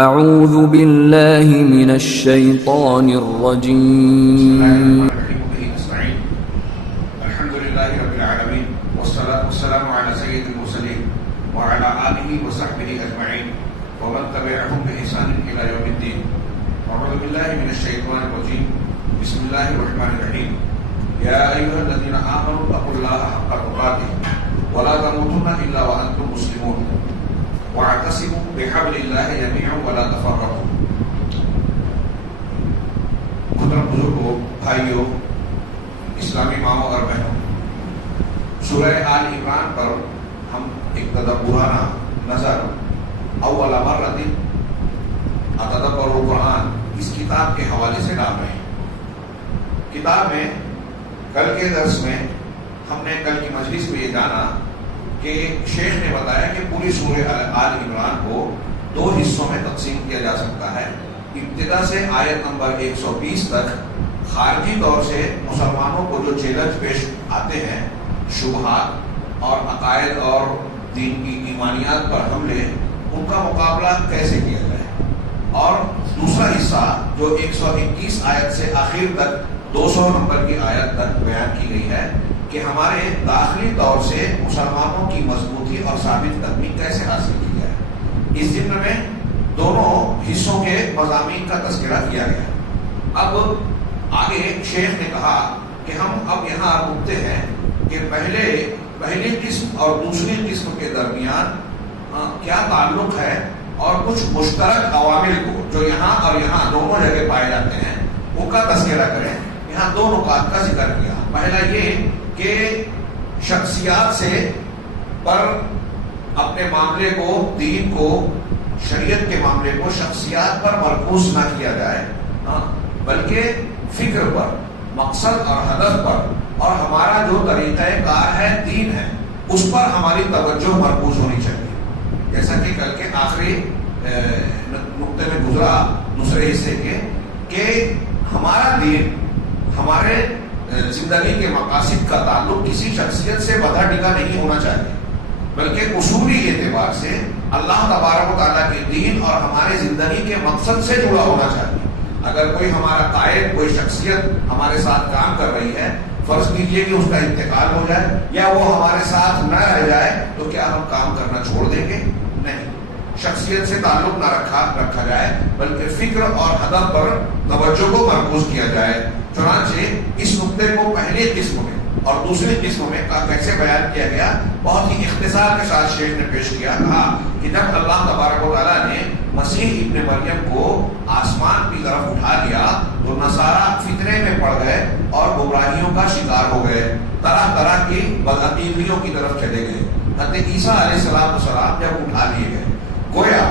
اعوذ باللہ من الشیطان الرجیم الحمد للہ رب العالمین والصلاة والسلام علی سید المرسلین وعلی آلہ وصحبہ اجمعین ومن تبعهم بإحسان إلی یوم الدین. اعوذ باللہ من الشیطان الرجیم. بسم اللہ الرحمن الرحیم. یا ایھا الذین آمنوا اتقوا اللہ حق تقاته ولا تموتن الا وانتم مسلمون وَاعْتَصِمُوا بِحَبْلِ اللَّهِ جَمِيعًا وَلَا تَفَرَّقُوا. محترم بزرگوں، بھائیوں، اسلامی ماؤں اور بہنوں، سورہ آل عمران پر ہم ایک تدبرانہ نظر اول مرۃ اتدبر القرآن اس کتاب کے حوالے سے ڈال رہے ہیں. کتاب میں کل کے درس میں ہم نے کل کی مجلس میں یہ جانا کہ شیخ نے بتایا کہ پوری سورہ آل عمران کو دو حصوں میں تقسیم کیا جا سکتا ہے. ابتدا سے آیت نمبر 120 تک خارجی طور سے مسلمانوں کو جو چیلنج پیش آتے ہیں، شبہات اور عقائد اور دین کی ایمانیات پر حملے، ان کا مقابلہ کیسے کیا جائے. اور دوسرا حصہ جو 121 آیت سے آخر تک 200 نمبر کی آیت تک بیان کی گئی ہے کہ ہمارے داخلی طور سے مسلمانوں کی مضبوطی اور ثابت قدمی کیسے حاصل کی جائے. اس ضمن میں دونوں حصوں کے مضامین کا تذکرہ کیا گیا. اب آگے شیخ نے کہا کہ ہم اب یہاں رکتے ہیں کہ پہلی قسم اور دوسری قسم کے درمیان کیا تعلق ہے اور کچھ مشترک عوامل کو جو یہاں اور یہاں دونوں جگہ پائے جاتے ہیں ان کا تذکرہ کریں. یہاں دو نکات کا ذکر کیا. پہلا یہ کہ شخصیات سے پر اپنے معاملے کو، دین کو، شریعت کے معاملے کو شخصیات پر مرکوز نہ کیا جائے، بلکہ فکر پر، مقصد اور ہدف پر اور ہمارا جو طریقہ کار ہے، دین ہے، اس پر ہماری توجہ مرکوز ہونی چاہیے. جیسا کہ کل کے آخری نقطے میں گزرا دوسرے حصے کے کہ ہمارا دین، ہمارے زندگی کے مقاصد کا تعلق کسی شخصیت سے بندھا ٹکا نہیں ہونا چاہیے، بلکہ اصولی اعتبار سے اللہ تبارک و تعالیٰ کے دین اور ہمارے زندگی کے مقصد سے جڑا ہونا چاہیے. اگر کوئی ہمارا قائد، کوئی شخصیت ہمارے ساتھ کام کر رہی ہے، فرض کیجئے کہ اس کا انتقال ہو جائے یا وہ ہمارے ساتھ نہ رہ جائے، تو کیا ہم کام کرنا چھوڑ دیں گے؟ نہیں. شخصیت سے تعلق نہ رکھا جائے، بلکہ فکر اور ہدف پر توجہ کو مرکوز کیا جائے. چنانچہ اس نقطے کو پہلی قسم میں اور دوسری قسم میں کیسے بیان کیا گیا، بہت ہی اختصار کے ساتھ شیخ نے پیش کیا. کہا کہ جب اللہ تبارک و تعالیٰ نے مسیح ابن مریم کو آسمان کی طرف اٹھا لیا تو نصارہ فتنے میں پڑ گئے اور گمراہیوں کا شکار ہو گئے، طرح طرح کی بدعقیدگیوں کی طرف چلے گئے. حضرت عیسیٰ علیہ السلام جب اٹھا لیے گئے، گویا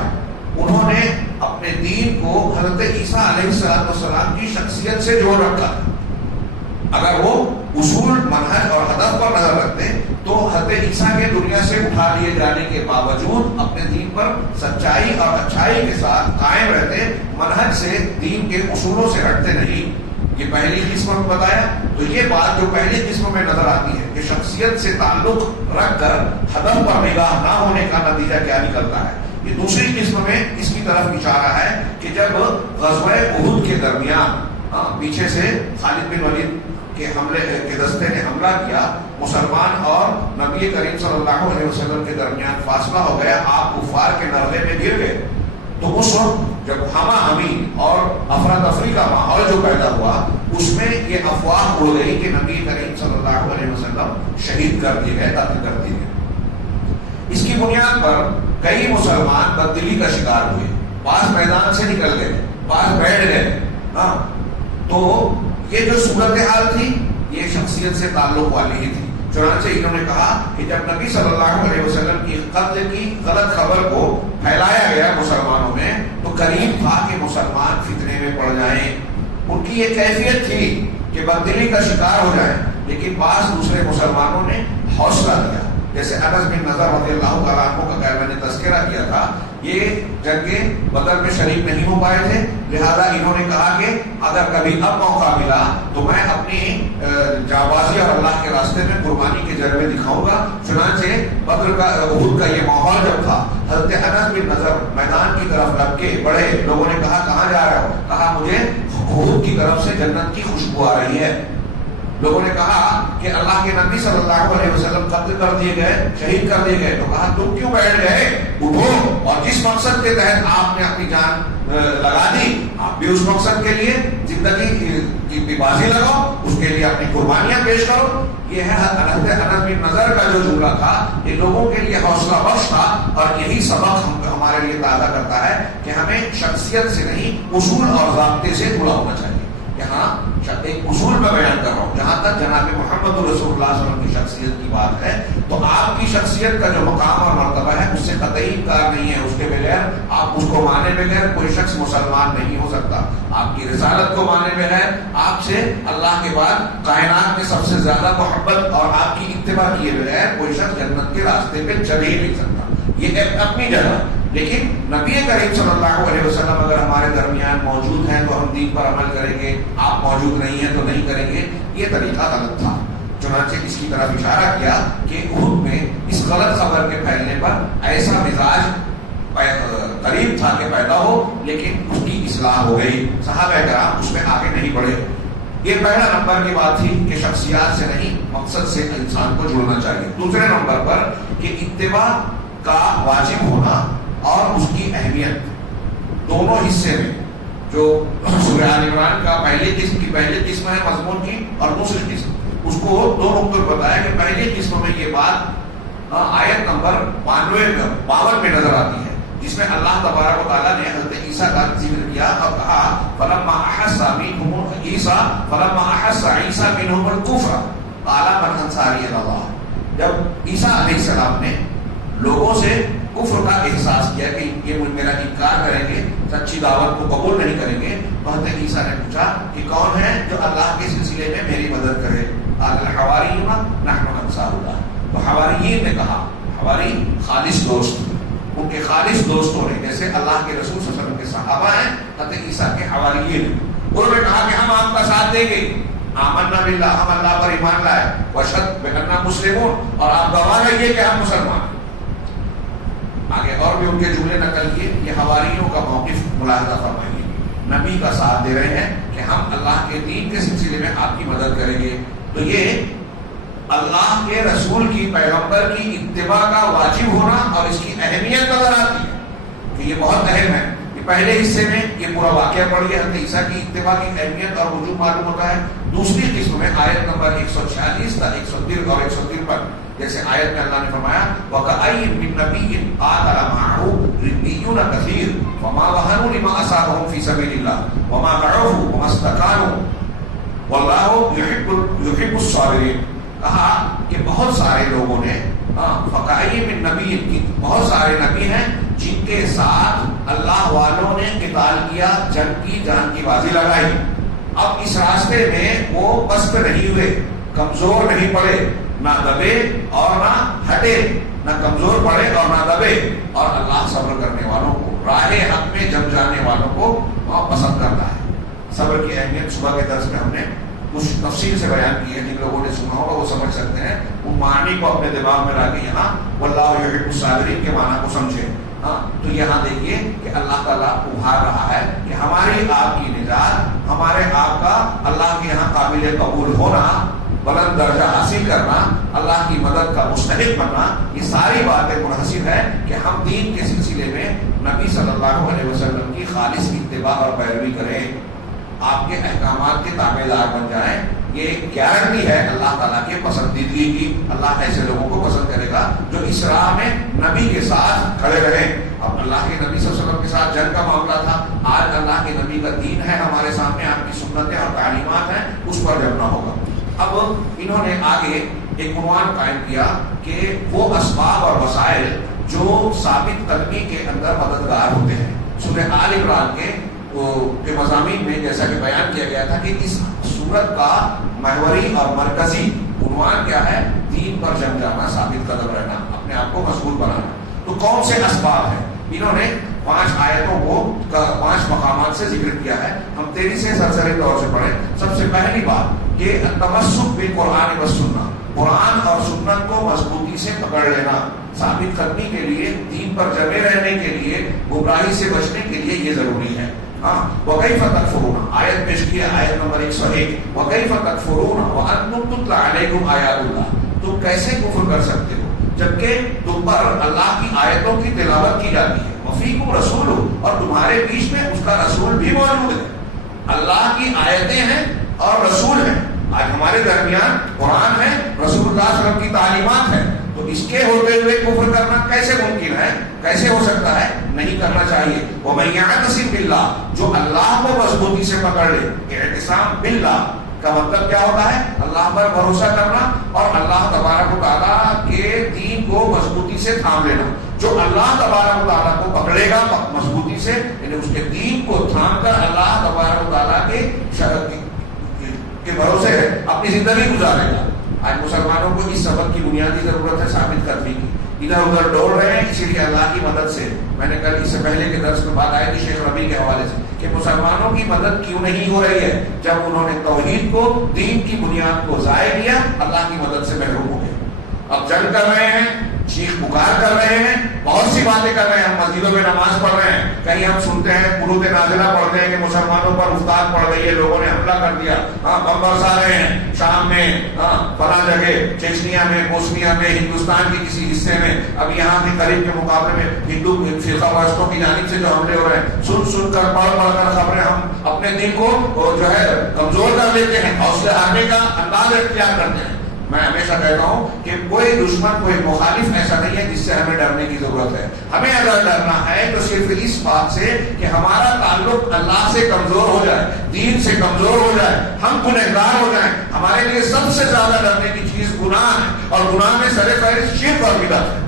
انہوں نے اپنے دین کو حضرت عیسیٰ علیہ السلام کی شخصیت سے جوڑ رکھا. اگر وہ اصول، منہج اور ہدف پر نظر رکھتے تو حضرت عیسیٰ کے دنیا سے اٹھا لیے جانے کے باوجود اپنے دین پر سچائی اور اچھائی کے ساتھ قائم رہتے، منہج سے، دین کے اصولوں سے ہٹتے نہیں. یہ پہلی قسم بتایا. تو یہ بات جو پہلی قسم میں نظر آتی ہے کہ شخصیت سے تعلق رکھ کر ہدف پر نگاہ نہ ہونے کا نتیجہ کیا نکلتا ہے. یہ دوسری قسم میں اس کی طرف اشارہ ہے کہ جب غزوہ احد کے درمیان پیچھے سے خالد بن ولید کے حملے کے دستے نے حملہ کیا، مسلمان اور نبی کریم صلی اللہ علیہ وسلم کے درمیان فاصلہ ہو گیا، آپ کفار کے نرغے میں گر گئے. تو اس وقت جب ہما ہمی اور افراتفری کا ماحول جو پیدا ہوا، اس میں یہ افواہ اڑ گئی کہ نبی کریم صلی اللہ علیہ وسلم شہید کر دیے گئے، قتل کر دیے گئے. اس کی بنیاد پر کئی مسلمان تبدیلی کا شکار ہوئے، بعض میدان سے نکل گئے، بعض بیٹھ گئے. تو یہ جو صورتحال تھی یہ شخصیت سے تعلق والی ہی تھی. چنانچہ انہوں نے کہا کہ جب نبی صلی اللہ علیہ وسلم کی قتل کی غلط خبر کو پھیلایا گیا مسلمانوں میں، تو قریب تھا کہ مسلمان فتنے میں پڑ جائیں. ان کی یہ کیفیت تھی کہ تبدیلی کا شکار ہو جائیں، لیکن بعض دوسرے مسلمانوں نے حوصلہ دیا. جیسے انس بن نضر رضی اللہ تعالیٰ عنہ کا میں نے تذکرہ کیا تھا یہ جنگ بدر میں شریک نہیں ہو پائے تھے، لہذا انہوں نے کہا کہ اگر کبھی اب موقع ملا تو میں اپنی جانبازی اور اللہ کے راستے میں قربانی کے جلوے دکھاؤں گا۔ چنانچہ بدر کا احد کا یہ ماحول جب تھا، حضرت انس بن نضر میدان کی طرف رکھ کے بڑے لوگوں نے کہا کہاں جا رہے ہو؟ کہا مجھے احد کی طرف سے جنت کی خوشبو آ رہی ہے۔ لوگوں نے کہا کہ اللہ کے نبی صلی اللہ علیہ وسلم قتل کر دیے گئے، شہید کر دیے گئے، تو کہا تم کیوں بیٹھ گئے؟ اٹھو، اور جس مقصد کے تحت آپ نے اپنی جان لگا دی، آپ بھی اس مقصد کے لیے زندگی کی بازی لگاؤ، اس کے لیے اپنی قربانیاں پیش کرو۔ یہ ہے حضرت انس بن نضر کا جو جملہ تھا، یہ لوگوں کے لیے حوصلہ بخش تھا، اور یہی سبق ہمارے لیے تازہ کرتا ہے کہ ہمیں شخصیت سے نہیں اصول اور ضابطے سے جڑا ہونا چاہیے۔ یہاں ایک اصول میں بیان کر رہا ہوں، جہاں تک جناب محمد رسول اللہ صلی اللہ علیہ وسلم کی شخصیت کی بات ہے تو آپ کی شخصیت کا جو مقام اور مرتبہ ہے اس سے قطعی انکار نہیں ہے، اس کے بغیر آپ اس کو مانے بغیر کوئی شخص مسلمان نہیں ہو سکتا۔ آپ کی رسالت کو مانے بغیر آپ سے اللہ کے بعد کائنات میں سب سے زیادہ محبت اور آپ کی اتباع کیے بغیر کوئی شخص جنت کے راستے پہ چل ہی نہیں سکتا۔ یہ اپنی جگہ، لیکن نبی کریم صلی اللہ علیہ وسلم اگر ہمارے درمیان موجود ہیں تو ہم دین پر عمل کریں گے، آپ موجود نہیں ہیں تو نہیں کریں گے، یہ طریقہ غلط تھا۔ چنانچہ اس کی طرف اشارہ کیا کہ احد میں اس غلط خبر کے پھیلنے پر ایسا مزاج قریب تھا کہ پیدا ہو، لیکن اس کی اصلاح ہو گئی، صحابہ کرام اس میں آگے نہیں بڑھے۔ یہ پہلا نمبر کی بات تھی کہ شخصیات سے نہیں مقصد سے انسان کو جڑنا چاہیے۔ دوسرے نمبر پر کہ اتباع کا واجب ہونا اور اس کی اہمیت، دونوں حصے میں جو سورہ آل عمران کا پہلی قسم ہے مضمون کی اور دوسری قسم، اس کو دو نقطوں بتایا کہ پہلی قسم میں یہ بات آیت نمبر 52 میں نظر آتی ہے، جس میں اللہ تبارک و تعالیٰ نے حضرت عیسیٰ کا ذکر کیا اور کہا فلما احس عیسیٰ منہم الکفر قال من انصاری الی اللہ۔ جب عیسیٰ علیہ السلام نے لوگوں سے کفر کا احساس کیا کہ یہ میرا انکار کریں گے، سچی دعوت کو قبول نہیں کریں گے، تو حضرت عیسیٰ نے پوچھا کہ کون ہے جو اللہ کے سلسلے میں میری مدد کرے؟ الحواریون نحن انصار اللہ۔ تو حواریین نے کہا، حواری خالص دوست، ان کے خالص دوستوں نے، جیسے اللہ کے رسول صلی اللہ علیہ وسلم کے صحابہ ہیں، حضرت عیسیٰ کے حواریین، انہوں نے کہا کہ ہم آپ کا ساتھ دیں گے، آمنا باللہ، ہم اللہ پر ایمان لائے، واشهد بأننا مسلمون، اور آپ گواہ رہیے کہ ہم مسلمان ہیں۔ آگے اور بھی ان کے جملے نقل کیے۔ یہ حواریوں کا موقف ملاحظہ فرمائیے، نبی کا ساتھ دے رہے ہیں کہ ہم اللہ کے دین کے سلسلے میں آپ کی مدد کریں گے، تو یہ اللہ کے رسول کی، پیغمبر کی اتباع کا واجب ہونا اور اس کی اہمیت نظر آتی ہے کہ یہ بہت اہم ہے۔ یہ پہلے حصے میں یہ پورا واقعہ پڑھیے، حضرت عیسیٰ کی اتباع کی اہمیت اور وجوب معلوم ہوتا ہے۔ دوسری قسم میں آیت نمبر 146 تا 153 اور 153، جیسے آیت میں اللہ نے فرمایا وَكَأَيٍّ مِّن نَّبِيٍّ قَاتَلَ مَعَهُ رِبِّيُّونَ كَثِيرٌ وَمَا وَهَنُوا لِمَا أَصَابَهُمْ فِي سَبِيلِ اللَّهِ وَمَا ضَعُفُوا وَمَا اسْتَكَانُوا وَاللَّهُ يُحِبُّ الصَّابِرِينَ۔ کہا کہ بہت سارے لوگوں نے، فَكَأَيٍّ مِّن نَّبِيٍّ، بہت سارے نبی ہیں جن کے ساتھ اللہ والوں نے قتال کیا، جنگ کی، جان کی بازی لگائی، اب اس راستے میں وہ پست نہیں ہوئے، کمزور نہیں پڑے، نہ دبے اور نہ ہٹے، نہ کمزور پڑے اور نہ دبے، اور اللہ صبر کرنے والوں کو، راہ حق میں جم جانے والوں کو پسند کرتا ہے۔ صبر کی اہمیت صبح کے درس میں ہم نے کچھ تفصیل سے بیان کی ہے، جن لوگوں نے سنا ہوگا وہ سمجھ سکتے ہیں، ان معنی کو اپنے دماغ میں رکھ کے یہاں واللہ یحب الصابرین کے معنی کو سمجھے۔ تو یہاں دیکھیے کہ اللہ تعالیٰ ابھار رہا ہے کہ ہماری آپ کی نجات، ہمارے آپ کا اللہ کے یہاں قابل قبول ہونا، بلند درجہ حاصل کرنا، اللہ کی مدد کا مستحق بننا، یہ ساری باتیں منحصر ہے کہ ہم دین کے سلسلے میں نبی صلی اللہ علیہ وسلم کی خالص اتباع اور پیروی کریں، آپ کے احکامات کے تابع دار بن جائیں۔ یہ گارنٹی ہے اللہ تعالیٰ کے پسندیدگی کی۔ اللہ ایسے لوگوں کو پسند کرے گا جو اس راہ میں نبی کے ساتھ کھڑے رہیں۔ اب اللہ کے نبی صلی اللہ علیہ وسلم کے ساتھ جنگ کا معاملہ تھا، آج اللہ کے نبی کا دین ہے ہمارے سامنے، آپ کی سنتیں اور تعلیمات ہیں، اس پر جمنا ہوگا۔ اب انہوں نے آگے ایک عنوان قائم کیا کہ وہ اسباب اور وسائل جو ثابت قدمی کے اندر مددگار ہوتے ہیں۔ سورہ آل عمران کے مضامین میں جیسا کہ بیان کیا گیا تھا کہ اس سورت کا محوری اور مرکزی عنوان کیا ہے؟ دین پر جم جانا، ثابت قدم رہنا، اپنے آپ کو مضبوط بنانا۔ تو کون سے اسباب ہیں؟ انہوں نے 5 آیتوں کو 5 مقامات سے ذکر کیا ہے. ہم تیزی سے سرسری طور سے پڑھیں. سب سے پہلی بات کہ التمسک بالقرآن والسنہ، قرآن اور سنت کو مضبوطی سے پکڑ لینا، ثابت قدمی کے لیے، دین پر جمے رہنے کے لیے، گمراہی سے بچنے کے لیے یہ ضروری ہے. وَكَيْفَ تَكْفُرُونَ، آیت پیش کی ہے، آیت نمبر 101. وَكَيْفَ تَكْفُرُونَ وَأَنْتُمْ تُتْلَى عَلَيْكُمْ آيَاتُ اللَّهِ، تم کیسے کفر کر سکتے ہو جبکہ تم پر اللہ کی آیتوں کی تلاوت کی جاتی ہے. وَفِيكُمْ رَسُولُهُ، اور تمہارے بیچ میں اس کا رسول بھی موجود ہے. اللہ کی آیتیں ہیں اور رسول ہیں. آج ہمارے درمیان قرآن ہے، رسول اللہ صلی اللہ علیہ وسلم کی تعلیمات ہیں. تو اس کے ہوتے ہوئے کفر کرنا کیسے ممکن ہے، کیسے ہو سکتا ہے؟ نہیں کرنا چاہیے. وَمَن يَعْتَصِم بِاللَّهِ، جو اللہ کو مضبوطی سے پکڑ لے. اعتصام باللہ کا مطلب کیا ہوتا ہے؟ اللہ پر بھروسہ کرنا اور اللہ تبارک و تعالیٰ کے دین کو مضبوطی سے تھام لینا. جو اللہ تبارک و تعالیٰ کو پکڑے گا مضبوطی سے، یعنی اس کے دین کو تھام کر اللہ تبارک و تعالیٰ کے بھروسے ہے اپنی زندگی گزارے گا. آج مسلمانوں کو اس سبق کی بنیادی ضرورت ہے ثابت قدمی کی. ادھر ادھر ڈول رہے ہیں، اسی لیے اللہ کی مدد سے، میں نے کل اس سے پہلے کے درس میں بات آئی تھی شیخ ربیع کے حوالے سے، کہ مسلمانوں کی مدد کیوں نہیں ہو رہی ہے جب انہوں نے توحید کو، دین کی بنیاد کو ضائع کیا، اللہ کی مدد سے محروم ہو گئے. اب جنگ کر رہے ہیں، چیخ پکار کر رہے ہیں، بہت سی باتیں کر رہے ہیں، ہم مسجدوں میں نماز پڑھ رہے ہیں، کہیں ہم سنتے ہیں قنوت نازلہ پڑھتے ہیں کہ مسلمانوں پر افتاد پڑ گئی ہے، لوگوں نے حملہ کر دیا، بم برسا رہے ہیں شام میں، فلاں جگہ چیچنیا میں، بوسنیا میں، ہندوستان کے کسی حصے میں، اب یہاں بھی قریب کے مقابلے میں ہندو فرقہ وارستوں کی جانب سے جو حملے ہو رہے ہیں، سن کر پڑھ کر خبریں ہم اپنے دل کو جو ہے کمزور کر لیتے ہیں، حوصلے ہارنے کا انداز اختیار کرتے ہیں. میں ہمیشہ کہتا ہوں کہ کوئی دشمن، کوئی مخالف ایسا نہیں ہے جس سے ہمیں ڈرنے کی ضرورت ہے. ہمیں اگر ڈرنا ہے تو صرف اس بات سے کہ ہمارا تعلق اللہ سے کمزور ہو جائے، دین سے کمزور ہو جائے، ہم گنہگار ہو جائیں. ہمارے لیے سب سے زیادہ ڈرنے کی چیز گناہ ہے، اور گناہ میں سر فہرست شرک اور بدعت ہے.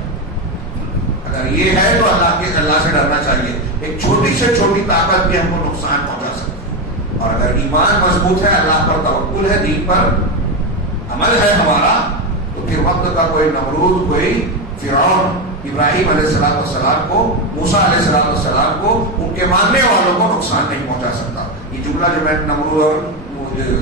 اگر یہ ہے تو اللہ سے ڈرنا چاہیے. ایک چھوٹی سے چھوٹی طاقت بھی ہم کو نقصان پہنچا سکتی ہے. اور اگر ایمان مضبوط ہے، اللہ پر توکل ہے، دین پر عمل ہے ہمارا، تو پھر وقت کا کوئی نمرود، کوئی فرعون ابراہیم علیہ السلام کو، موسیٰ علیہ السلام کو، ان کے ماننے والوں کو نقصان نہیں پہنچا سکتا. یہ جملہ جو میں نمرود اور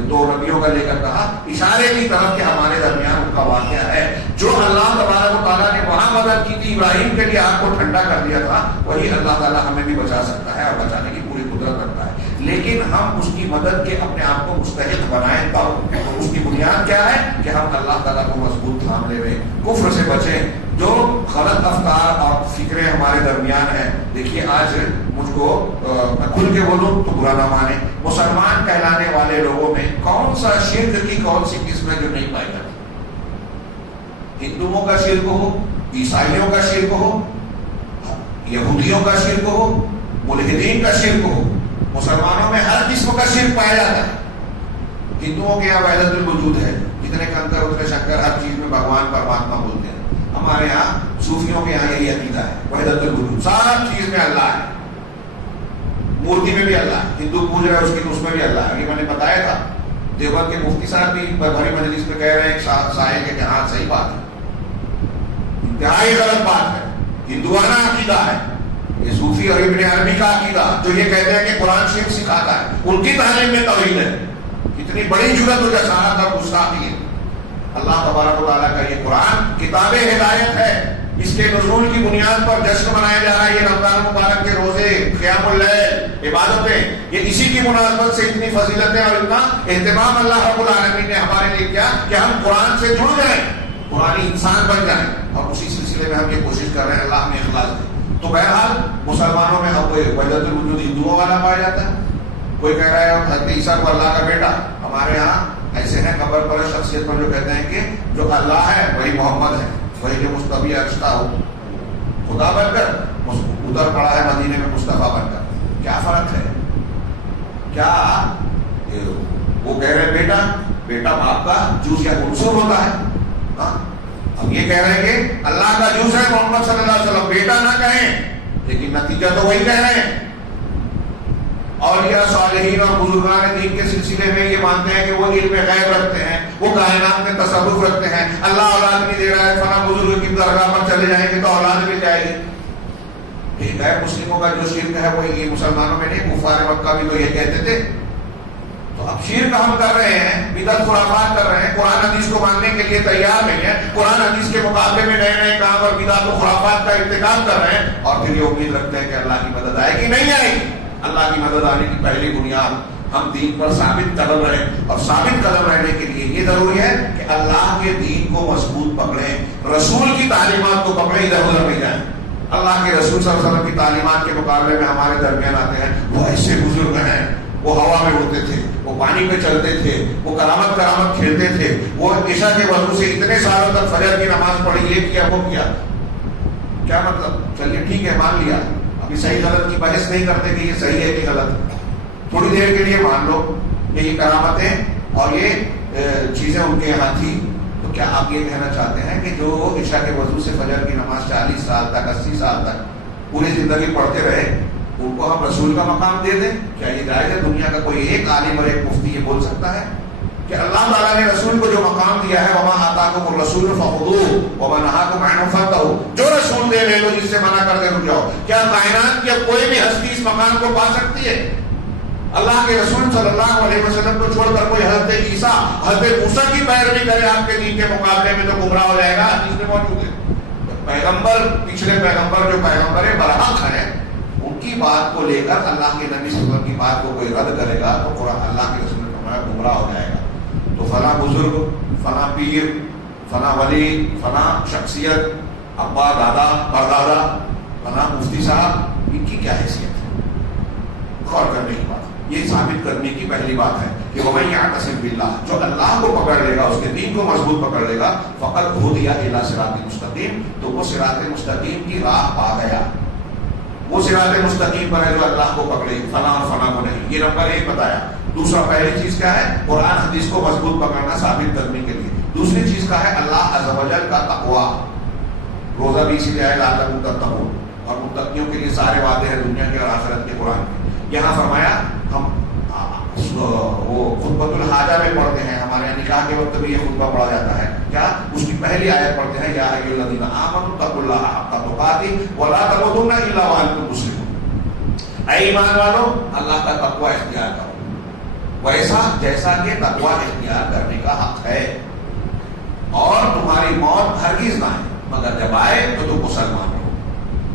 2 نبیوں کا لے کر کہا، اشارے کی طرف کہ ہمارے درمیان ان کا واقعہ ہے. جو اللہ تبارک و تعالیٰ نے وہاں مدد کی تھی، ابراہیم کے لیے آگ کو ٹھنڈا کر دیا تھا، وہی اللہ تعالیٰ ہمیں بھی بچا سکتا ہے اور بچانے کی پوری قدرت رکھتا ہے. لیکن ہم اس کی مدد کے اپنے آپ کو مستحق بنائیں تب. اس کی بنیاد کیا ہے؟ کہ ہم اللہ تعالیٰ کو مضبوط تھام لے، کفر سے بچیں. جو غلط افکار اور فکریں ہمارے درمیان ہیں، دیکھیے آج مجھ کو، میں کھل کے بولوں تو برا نہ مانے، مسلمان کہلانے والے لوگوں میں کون سا شرک کی کون سی قسم ہے جو نہیں پائی جاتی؟ ہندوؤں کا شرک ہو، عیسائیوں کا شرک ہو، یہودیوں کا شرک ہو، ملحدین کا شرک ہو، مسلمانوں میں ہر قسم کا شرک پایا جاتا ہے. ہندوؤں کے یہاں وحدت الوجود ہے، جتنے کنکر اتنے شنکر، ہر چیز میں بھگوان پرماتما بولتے ہیں. ہمارے یہاں صوفیوں کے یہاں یہی عقیدہ ہے، وحدت الوجود، سب چیز میں اللہ ہے، مورتی میں بھی اللہ ہے، ہندو پوج رہے اس کی اس میں بھی اللہ ہے. یہ میں نے بتایا تھا، دیوبند کے مفتی صاحب بھی بھری مجلس میں کہہ رہے ہیں سائل کے ہاں صحیح بات ہے، انتہائی غلط بات ہے، ہندوانہ عقیدہ ہے یہ صوفی اور ابن عربی کا عقیدہ، جو یہ کہتے ہیں کہ قرآن شرک سکھاتا ہے، ان کی تعلیم میں توحید ہے. اتنی بڑی جرأت و جسارت اور گستاخی ہے. اللہ تبارک و تعالیٰ کا یہ قرآن کتاب ہدایت ہے، اس کے نزول کی بنیاد پر جشن منایا جا رہا ہے. یہ رمضان مبارک کے روزے، قیام اللیل، عبادتیں، یہ اسی کی مناسبت سے اتنی فضیلتیں اور اتنا اہتمام اللہ رب العالمین نے ہمارے لیے کیا کہ ہم قرآن سے جڑ جائیں، قرآنی انسان بن جائیں. اور اسی سلسلے میں ہم یہ کوشش کر رہے ہیں، اللہ ہمیں اخلاص دے. تو بہرحال مسلمانوں میں اب وحدت الوجود ہندوؤں والا پایا جاتا ہے. کوئی کہہ رہا ہے حضرت عیسیٰ کو اللہ کا بیٹا. ہمارے یہاں ایسے ہیں قبر پر شخصیت پر جو کہتے ہیں کہ جو اللہ ہے وہی محمد ہے، وہی جو مصطفی ارشتہ ہو خدا بن کر ادھر پڑا ہے مدینے میں مصطفیٰ بن کر. کیا فرق ہے؟ کیا وہ کہہ رہے بیٹا، بیٹا باپ کا جوز یا منصور ہوتا ہے. اب یہ کہہ رہے ہیں کہ اللہ کا جوز ہے محمد صلی اللہ علیہ وسلم، بیٹا نہ کہیں، لیکن نتیجہ تو وہی کہہ رہے ہیں. اولیاء صالحین اور بزرگان دین کے سلسلے میں یہ مانتے ہیں کہ وہ علم غیب رکھتے ہیں، وہ کائنات میں تصرف رکھتے ہیں، اللہ اولاد نہیں دے رہا ہے، فلاں بزرگ کی درگاہ پر چلے جائیں گے تو اولاد مل جائے گی. غیر مسلموں کا جو شرک ہے وہ یہ مسلمانوں میں نہیں، کفار مکہ بھی تو یہ کہتے تھے. تو اب شرک ہم کر رہے ہیں، بدعت خرافات کر رہے ہیں، قرآن حدیث کو ماننے کے لیے تیار نہیں ہے، قرآن حدیث کے مقابلے میں نئے نئے کام اور بدعت و خرافات کا ارتکاب کر رہے ہیں، اور پھر یہ امید رکھتے ہیں کہ اللہ کی مدد آئے گی. نہیں آئے گی. اللہ کی مدد آنے کی پہلی بنیاد ہم دین پر ثابت قدم رہیں، اور ثابت قدم رہنے کے لیے یہ ضروری ہے کہ اللہ کے دین کو مضبوط پکڑیں، رسول کی تعلیمات کو پکڑیں، ادھر ادھر نہیں جائیں. اللہ کے رسول صلی اللہ علیہ وسلم کی تعلیمات کے مقابلے میں ہمارے درمیان آتے ہیں وہ ایسے بزرگ ہیں، وہ ہوا میں اڑتے تھے، وہ پانی پہ چلتے تھے، وہ کرامت کھیلتے تھے، وہ عشاء کے وضو سے اتنے سالوں تک فجر کی نماز پڑھی، یہ کیا وہ کیا. کیا مطلب؟ چلیے ٹھیک ہے مان لیا، ابھی صحیح غلط کی بحث نہیں کرتے کہ یہ صحیح ہے کہ غلط. تھوڑی دیر کے لیے مان لو کہ یہ کرامتیں اور یہ چیزیں ان کے یہاں تھی، تو کیا آپ یہ کہنا چاہتے ہیں کہ جو عشاء کے وضو سے فجر کی نماز 40 سال تک 80 سال تک پوری زندگی پڑھتے رہے ان کو ہم رسول کا مقام دے دیں؟ کیا یہ جائز ہے؟ دنیا کا کوئی ایک عالم اور ایک مفتی یہ بول سکتا ہے کہ اللہ تعالیٰ نے رسول کو جو مقام دیا ہے وَمَا آتَاكُمُ الرَّسُولُ فَخُذُوهُ وَمَا نَهَاكُمْ عَنْهُ فَانْتَهُوا، جو رسول دے لے لو، جس سے منع کر دے رک جاؤ. کیا کائنات کی کوئی بھی ہستی اس مقام کو پا سکتی ہے؟ اللہ کے رسول صلی اللہ علیہ وسلم کو چھوڑ کر کوئی حضرت عیسیٰ حضرت موسیٰ کی پیروی کرے آپ کے دین کے مقابلے میں تو گمراہ ہو جائے گا. حدیث میں موجود ہے پیغمبر، پچھلے پیغمبر جو پیغمبر برحق ہیں ان کی بات کو لے کر اللہ کے نبی صلی اللہ علیہ وسلم کی بات کو کوئی رد کرے گا تو قرآن اللہ کے رسول نے فرمایا گمراہ ہو جائے گا. تو فلاں بزرگ، فلاں پیر، فلاں ولی، فلاں شخصیت، ابا، دادا، پردادا، فلاں مفتی صاحب، ان کی کیا حیثیت ہے؟ غور کرنے کی بات، یہ ثابت کرنے کی پہلی بات ہے کہ وَمَن يَعْتَصِم بِاللَّهِ، جو اللہ کو پکڑ لے گا، اس کے دین کو مضبوط پکڑ لے گا، فقط هُدِیَ إِلَىٰ صِرَاطٍ مستقیم، تو وہ صراط مستقیم کی راہ پا گیا. وہ صراط مستقیم پر ہے جو اللہ کو پکڑے، فلاں اور فلاں کو نہیں. یہ نمبر 1 بتایا. دوسرا، پہلی چیز کیا ہے؟ قرآن حدیث کو مضبوط پکڑنا ثابت کرنے کے لیے. دوسری چیز کا ہے اللہ عز و جل کا تقویٰ. روزہ بھی اسی لیے ہے لعلکم تتقون، اور متقیوں کے لیے سارے وعدے ہیں دنیا کے اور آخرت کے قرآن کے. یہاں فرمایا ہم وہ خطبۃ الحاجہ میں پڑھتے ہیں، ہمارے یہاں نکاح کے وقت بھی یہ خطبہ پڑھا جاتا ہے. کیا؟ اس کی پہلی آیت پڑھتے ہیں یا ایھا الذین آمنوا اتقوا اللہ حق تقاتہ ولا تموتن الا وانتم مسلمون. اے ایمان والو، اللہ کا تقوی اختیار کرو ویسا جیسا کہ تقوی اختیار کرنے کا حق ہے، اور تمہاری موت ہرگز نہ آئے مگر جب آئے تو تم مسلمان ہو.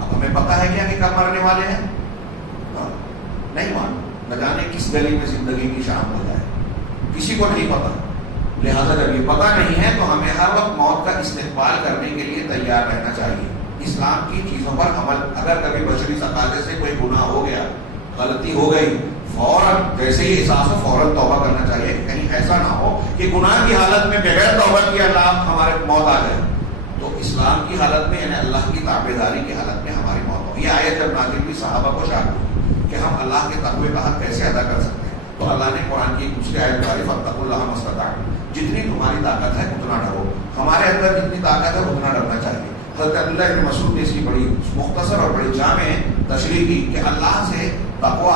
اب ہمیں پتہ ہے کیا کہ کب مرنے والے ہیں؟ نہیں معلوم، نہ جانے کس گلی میں زندگی کی شام ہو جائے، کسی کو نہیں پتا. لہذا جب یہ پتہ نہیں ہے تو ہمیں ہر وقت موت کا استقبال کرنے کے لیے تیار رہنا چاہیے. اسلام کی چیزوں پر عمل، اگر کبھی بشری تقاضے سے کوئی گناہ ہو گیا، غلطی ہو گئی، فوراً جیسے ہی احساس ہو فوراً توبہ کرنا چاہیے. کہیں ایسا نہ ہو کہ گناہ کی حالت میں بغیر توبہ کیے اللہ ہمارے موت آ جائے. تو اسلام کی حالت میں، یعنی اللہ کی تابعداری کی حالت میں ہماری موت ہو. یہ آیت جب نازل ہوئی صحابہ کو شاک ہوئی کہ ہم اللہ کے تقوی کا حق کیسے ادا کر سکتے ہیں. تو اللہ نے قرآن کی دوسری آیت بتائی فاتقوا اللہ ما استطعتم، جتنی تمہاری طاقت ہے اتنا ڈرو. ہمارے اندر جتنی طاقت ہے اتنا ڈرنا چاہیے. حضرت عبداللہ بن مسعود نے اس کی بڑی مختصر اور بڑی جامع تشریح کی کہ اللہ سے تقوی،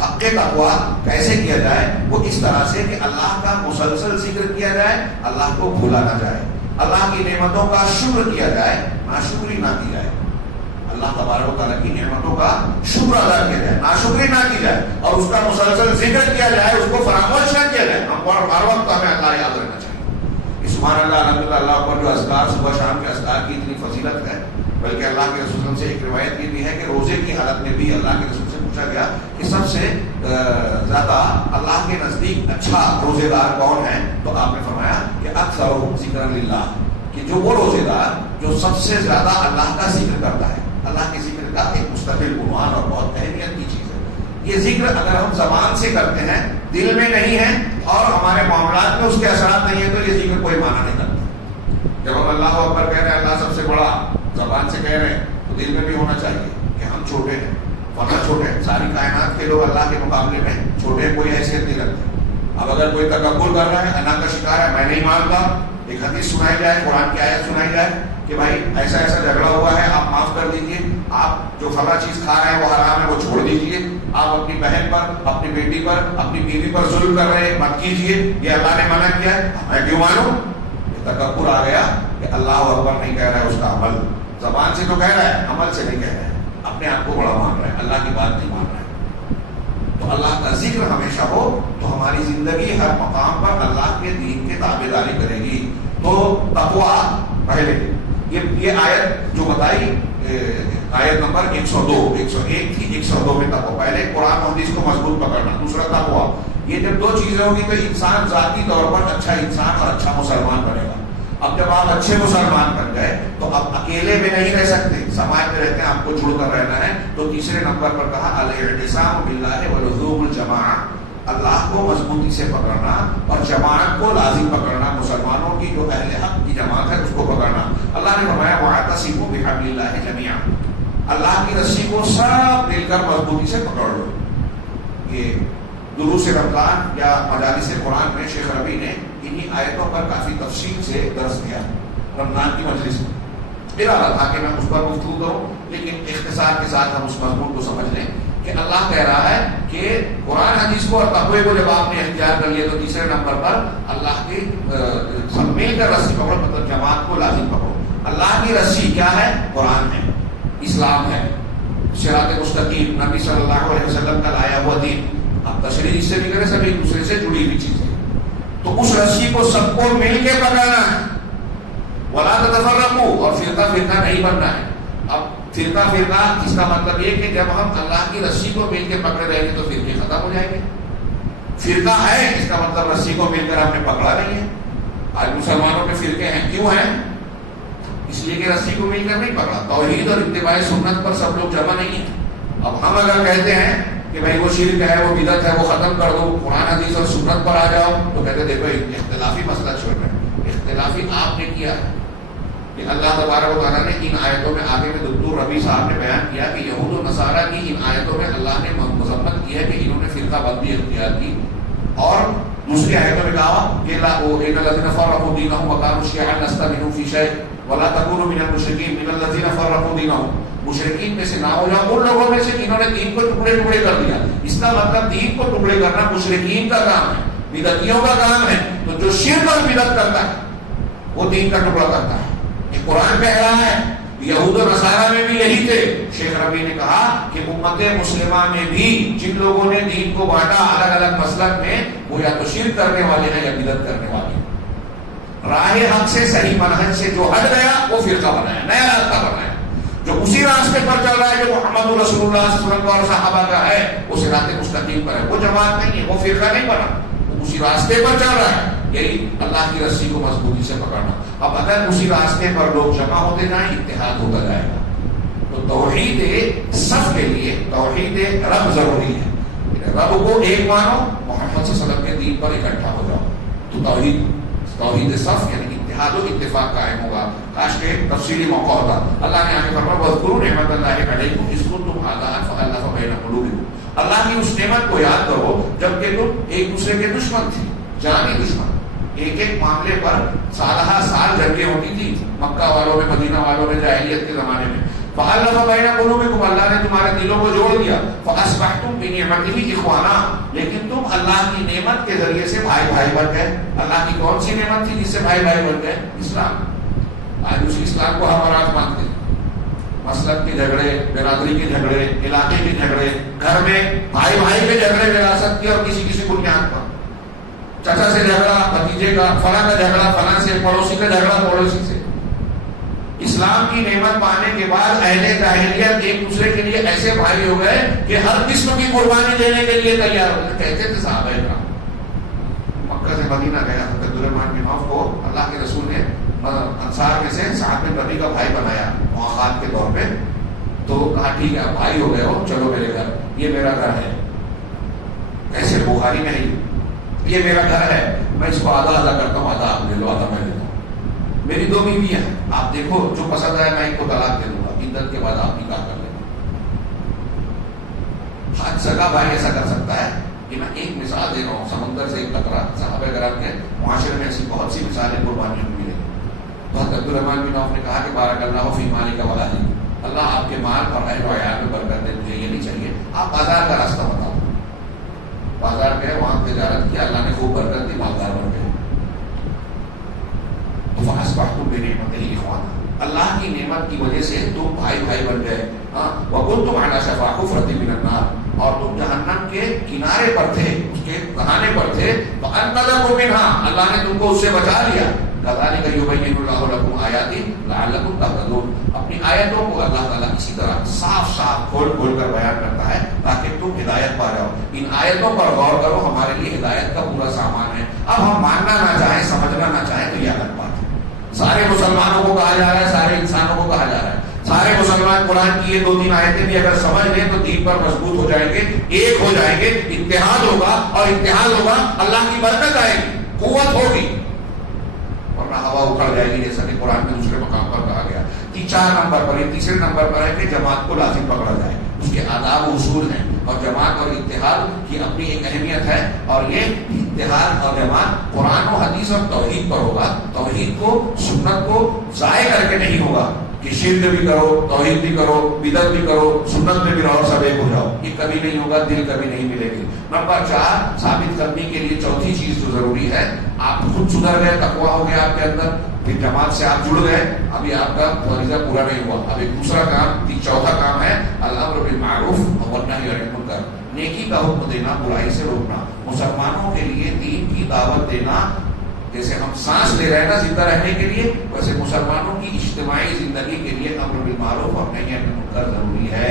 حق تقوی کیسے کیا جائے. وہ اس طرح سے کہ اللہ کا مسلسل ذکر کیا جائے، اللہ کو بھولا نہ جائے، اللہ کی نعمتوں کا شکر کیا جائے، ناشکری نہ کی جائے. اللہ تبارک و تعالیٰ کی نعمتوں کا شکر ادا کیا جائے، ناشکری نہ کی جائے، اور اس کا مسلسل ذکر کیا جائے، اس کو فراموش نہ کیا جائے. ہم ہر وقت ہمیں اللہ یاد رکھنا چاہیے. سبحان اللہ، الحمدللہ، اللہ پر جو اذکار صبح شام کے اذکار کی اتنی فضیلت ہے. بلکہ اللہ کے رسول سے ایک روایت یہ بھی ہے کہ روزے کی حالت میں بھی اللہ کے رسول سے پوچھا گیا کہ سب سے زیادہ اللہ کے نزدیک اچھا روزے دار کون ہے؟ تو آپ نے فرمایا کہ اکثرهم ذکرا للہ، کہ جو وہ روزے دار جو سب سے زیادہ اللہ کا ذکر کرتا ہے. اللہ کے ذکر کا ایک مستقل عنوان اور بہت اہمیت کی چیز ہے. یہ ذکر اگر ہم زبان سے کرتے ہیں، دل میں نہیں ہے اور ہمارے معاملات میں اس کے اثرات نہیں ہے تو یہ ذکر کوئی معنی نہیں کرتا. جب ہم اللہ اکبر کہہ رہے ہیں، اللہ سب سے بڑا، زبان سے کہہ رہے ہیں، تو دل میں بھی ہونا چاہیے کہ ہم چھوٹے ہیں، ورنہ چھوٹے ہیں. ساری کائنات کے لوگ اللہ کے مقابلے میں چھوٹے، کوئی حیثیت نہیں رکھتے. اب اگر کوئی تکبر کر رہا ہے، انا کا شکار ہے، میں نہیں مانتا، ایک حدیث سنائی جائے، قرآن کی آیت سنائی جائے کہ بھائی ایسا ایسا جھگڑا ہوا ہے، آپ معاف کر دیجئے، آپ جو فلاں چیز کھا رہے ہیں وہ حرام ہے، وہ چھوڑ دیجئے، آپ اپنی بہن پر، اپنی بیٹی پر، اپنی بیوی پر ظلم کر رہے ہیں، مت کیجئے، یہ اللہ نے منع کیا ہے، میں کیوں مانوں؟ تکبر آ گیا کہ اللہ اکبر نہیں کہہ رہا ہے، اس کا عمل زبان سے تو کہہ رہا ہے، عمل سے نہیں کہہ رہا ہے. اب اپنے آپ کو بڑا مان رہا ہے، اللہ کی بات نہیں مان رہا ہے۔ تو اللہ کا ذکر ہمیشہ ہو تو ہماری زندگی ہر مقام پر اللہ کے دین کے تابع داری کرے گی۔ تو تقویٰ پہلے یہ آیت جو بتائی آیت نمبر 102 101 تھی، 102 میں تقویٰ، پہلے قرآن و حدیث کو مضبوط پکڑنا، دوسرا تقویٰ۔ یہ جب دو چیزیں ہوگی تو انسان ذاتی طور پر اچھا انسان اور اچھا مسلمان بنے گا۔ اب جب آپ اچھے مسلمان بن گئے تو اب اکیلے میں نہیں رہ سکتے، سماج میں رہتے ہیں، آپ کو جڑ کر رہنا ہے۔ تو تیسرے نمبر پر کہا الاعتصام باللہ ولزوم الجماعہ، اللہ کو مضبوطی سے پکڑنا اور جماعت کو لازم پکڑنا، مسلمانوں کی جو اہل حق کی جماعت ہے اس کو پکڑنا۔ اللہ نے فرمایا واعتصموا بحبل اللہ جميعا، اللہ کی رسی کو سب مل کر مضبوطی سے پکڑ لو۔ یہ دروس رمضان یا مجالس قرآن میں شیخ ربیع نے انہی آیتوں پر کافی تفصیل سے درس دیا رمضان کی مجلس میں۔ ارادہ تھا کہ میں اس پر گفتگو کروں، لیکن اختصار کے ساتھ ہم اس مضمون کو سمجھ لیں کہ اللہ کہہ رہا ہے کہ قرآن حدیث کو اور تقوی کو جب آپ نے اختیار کر لیا تو تیسرے نمبر پر اللہ کی سب مل کر رسی پکڑو، مطلب جماعت کو لازم پکڑو۔ اللہ کی رسی کیا ہے؟ قرآن ہے، اسلام ہے، صراط مستقیم، نبی صلی اللہ علیہ وسلم کا لایا ہوا دین۔ اب تشریح اس سے بھی کریں، سب ایک دوسرے سے جڑی ہوئی چیزیں، تو اس رسی کو سب کو مل کے پکڑنا ہے۔ ولا تتفرقوا، اور فرقہ فرقہ نہیں بننا ہے۔ اب فرقہ فرقہ اس کا مطلب یہ کہ جب ہم اللہ کی رسی کو مل کے پکڑے رہیں گے تو فرقے ختم ہو جائیں گے۔ فرقہ ہے اس کا مطلب رسی کو مل کر ہم نے پکڑا نہیں ہے۔ آج مسلمانوں کے فرقے ہیں، کیوں ہیں؟ اس لیے کہ رسی کو مل کر نہیں پکڑا۔ توحید اور اتباع سنت پر سب لوگ جمع نہیں ہیں۔ اب ہم اگر کہتے ہیں کہ بھائی وہ شرک ہے، وہ بدعت ہے، وہ ختم کر دو، قرآن حدیث اور سنت پر آ جاؤ، تو کہتے دیکھو اختلافی مسئلہ چھوڑ رہے ہیں۔ اختلافی آپ نے کیا ہے کہ اللہ تبارک و تعالیٰ نے ان آیتوں میں آگے میں دکتور ربیع صاحب نے بیان کیا کہ یہود و نصارہ کی ان آیتوں میں اللہ نے مذمت کی ہے کہ انہوں نے فرقہ بندی اختیار کی، اور دوسری آیتوں میں کہا کہ ان الذین فرقوا دینہم وکانوا شیعا لست منہم فی شیء ولا تکونوا من المشرکین من الذین فرقوا دینہم، مشرکین میں سے نہ ہو جاؤ ان لوگوں میں سے جنہوں نے دین کو ٹکڑے ٹکڑے کر دیا۔ اس کا مطلب دین کو ٹکڑے کرنا مشرکین کا کام ہے، بدعتیوں کا کام ہے۔ تو جو شرک اور بدعت کرتا ہے وہ دین کا ٹکڑا کرتا ہے۔ یہ قرآن کہہ رہا ہے، یہود و نصارہ میں بھی یہی تھے۔ شیخ ربیع نے کہا کہ امت مسلمہ میں بھی جن لوگوں نے دین کو بانٹا الگ الگ مسلک میں، وہ یا تو شرک کرنے والے ہیں یا بدعت کرنے والے ہیں۔ راہ حق سے، صحیح منہج سے جو ہٹ گیا وہ فرقہ بنایا، نیا راستہ بنایا۔ جو اسی راستے پر چل رہا ہے جو محمد رسول اللہ صلی اللہ علیہ وسلم اور صحابہ کا ہے، وہ صراط مستقیم پر ہے، وہ جماعت نہیں ہے، وہ فرقہ نہیں بنا، وہ اسی راستے پر چل رہا ہے۔ یہی اللہ کی رسی کو مضبوطی سے پکڑنا۔ اب اگر اسی راستے پر لوگ جمع ہوتے جائیں، اتحاد ہوتا جائے گا۔ تو توحید صف کے لیے توحید رب ضروری ہے۔ رب کو ایک مانو، محمد صلی اللہ علیہ وسلم کے دین پر اکٹھا ہو جاؤ، تو توحید صف یعنی اتحاد و اتفاق قائم ہوگا۔ کاش کے تفصیلی موقع ہوتا۔ اللہ نے آگے فرمایا وَاذْكُرُوا نِعْمَتَ اللَّهِ عَلَيْكُمْ إِذْ كُنتُمْ أَعْدَاءً فَأَلَّفَ بَيْنَ قُلُوبِكُمْ، اللہ کی اس نعمت کو یاد کرو جبکہ تم ایک دوسرے کے دشمن تھے، جانی دشمن۔ ایک ایک معاملے پر سالہ سال جنگیں ہوتی تھی مکہ والوں میں، مدینہ والوں میں، جاہلیت کے زمانے میں۔ فَأَلَّفَ بَيْنَ قُلُوبِكُمْ، اللہ نے تمہارے دلوں کو جوڑ دیا۔ فَأَصْبَحْتُمْ بِنِعْمَتِهِ إِخْوَانًا، لیکن تم اللہ کی نعمت کے ذریعے سے بھائی بھائی بن گئے۔ اللہ کی کون سی نعمت تھی جس سے بھائی بھائی بن گئے؟ اسلام۔ آج اسی اسلام کو ہم رات مانتے ہیں۔ مسلک کے جھگڑے، برادری کے جھگڑے، علاقے کے جھگڑے، گھر میں بھائی بھائی کے جھگڑے وراثت کے اور کسی کسی بنیاد پر، چچا سے جھگڑا بھتیجے کا، فلاں کا جھگڑا فلاں سے، پڑوسی کا جھگڑا پڑوسی سے۔ اسلام کی نعمت پانے کے بعد اہل جاہلیت ایک دوسرے کے لیے ایسے بھائی ہو گئے کہ ہر قسم کی قربانی دینے کے لیے تیار ہو گئے۔ کہتے تھے صحابہ کرام، مکہ سے مدینہ گیا حضرت عبدالرحمن بن عوف کو اللہ کے رسول نے انصار میں سے سعد بن ربیع کا بھائی بنایا مواخات کے طور پہ، تو کہا ٹھیک ہے بھائی ہو گئے ہو، چلو میرے گھر، یہ میرا گھر ہے۔ ایسے بخاری میں نہیں، یہ میرا گھر ہے، میں اس کو آدھا آدھا کرتا ہوں، آدھا آپ لے لو، آدھا میں لیتا ہوں۔ میری دو بیویاں ہیں، آپ دیکھو جو پسند آئے میں ایک کو طلاق دے دوں گا، عدت کے بعد آپ نکاح کر لیں۔ حد سگا بھائی ایسا کر سکتا ہے کہ میں ایک مثال دے رہا ہوں، سمندر سے ایک قطرہ، صحابہ کرام کے معاشرے میں ایسی بہت سی مثالیں قربانیوں میں ملیں۔ تو حضرت عبدالرحمن بن عوف نے کہا کہ بارک اللہ فی مالک و اہلک، اللہ آپ کے مال اور اہل و عیال میں برکت دے، مجھے یہ نہیں چاہیے، آپ بازار کا راستہ بتاؤ۔ بازار گئے، وہاں تجارت کی، اللہ نے خوب برکت دی، مالدار بن گئے۔ تو فَأَصْبَحْتُمْ بِنِعْمَتِهِ إِخْوَانًا، اللہ کی نعمت کی وجہ سے تم بھائی بھائی بن گئے۔ وَكُنْتُمْ عَلَى شَفَا حُفْرَةٍ مِنَ النَّارِ، اور تم جہنم کے کنارے پر تھے، اس کے دہانے پر تھے، فَأَنْقَذَكُم مِّنْهَا، اللہ نے تم کو اس سے بچا لیا. كَذَلِكَ يُبَيِّنُ اللَّهُ لَكُمْ آيَاتِهِ لَعَلَّكُمْ تَهْتَدُونَ، اپنی آیتوں کو اللہ تعالیٰ اسی طرح صاف صاف کھول کھول کر بیان کرتا ہے تاکہ تم ہدایت پا جاؤ. ان آیتوں پر غور کرو، ہمارے لیے ہدایت کا پورا سامان ہے. اب ہم ماننا نہ چاہیں، سمجھنا نہ چاہیں تو یہ الگ بات ہے. سارے مسلمانوں کو کہا جا رہا ہے، سارے انسانوں کو کہا جا رہا ہے، سارے مسلمان قرآن کی یہ 2-3 آیتیں بھی اگر سمجھ لیں تو دین پر مضبوط ہو جائیں گے، ایک ہو جائیں گے. اتحاد ہوگا، اور اتحاد ہوگا اللہ کی برکت آئے گی، قوت ہوگی، ورنہ ہوا اکھڑ جائے گی، جیسا کہ قرآن میں دوسرے مقام پر کہا گیا. 4 نمبر پر، یہ تیسرے نمبر پر ہے کہ جماعت کو لازم پکڑا جائے، اس کے آداب و اصول ہیں، اور جماعت اور اتحاد کی اپنی ایک اہمیت ہے. اور یہ اتحاد اور جماعت قرآن و حدیث اور توحید پر ہوگا. توحید کو، سنت کو ضائع کر کے نہیں ہوگا کہ شرک بھی کرو، توحید بھی کرو، بدعت بھی کرو، سنت میں بھی رہو، سب ایک ہو جاؤ. یہ کبھی نہیں ہوگا، دل کبھی نہیں ملے گی. نمبر 4 ثابت کرنے کے لیے چوتھی چیز جو ضروری ہے، آپ خود سدھر گئے، تقویٰ ہو گیا آپ کے اندر، پھر جماعت سے آپ جڑ گئے، ابھی آپ کا فریضہ پورا نہیں ہوا. اب ایک دوسرا کام، چوتھا کام ہے الامر بالمعروف والنہی عن المنکر، نیکی کا حکم دینا، برائی سے روکنا. مسلمانوں کے لیے دین کی دعوت دینا، جیسے ہم سانس لے رہے ہیں نا زندہ رہنے کے لیے، ویسے مسلمانوں کی اجتماعی زندگی کے لیے امر بالمعروف اور نہی عن المنکر ضروری ہے.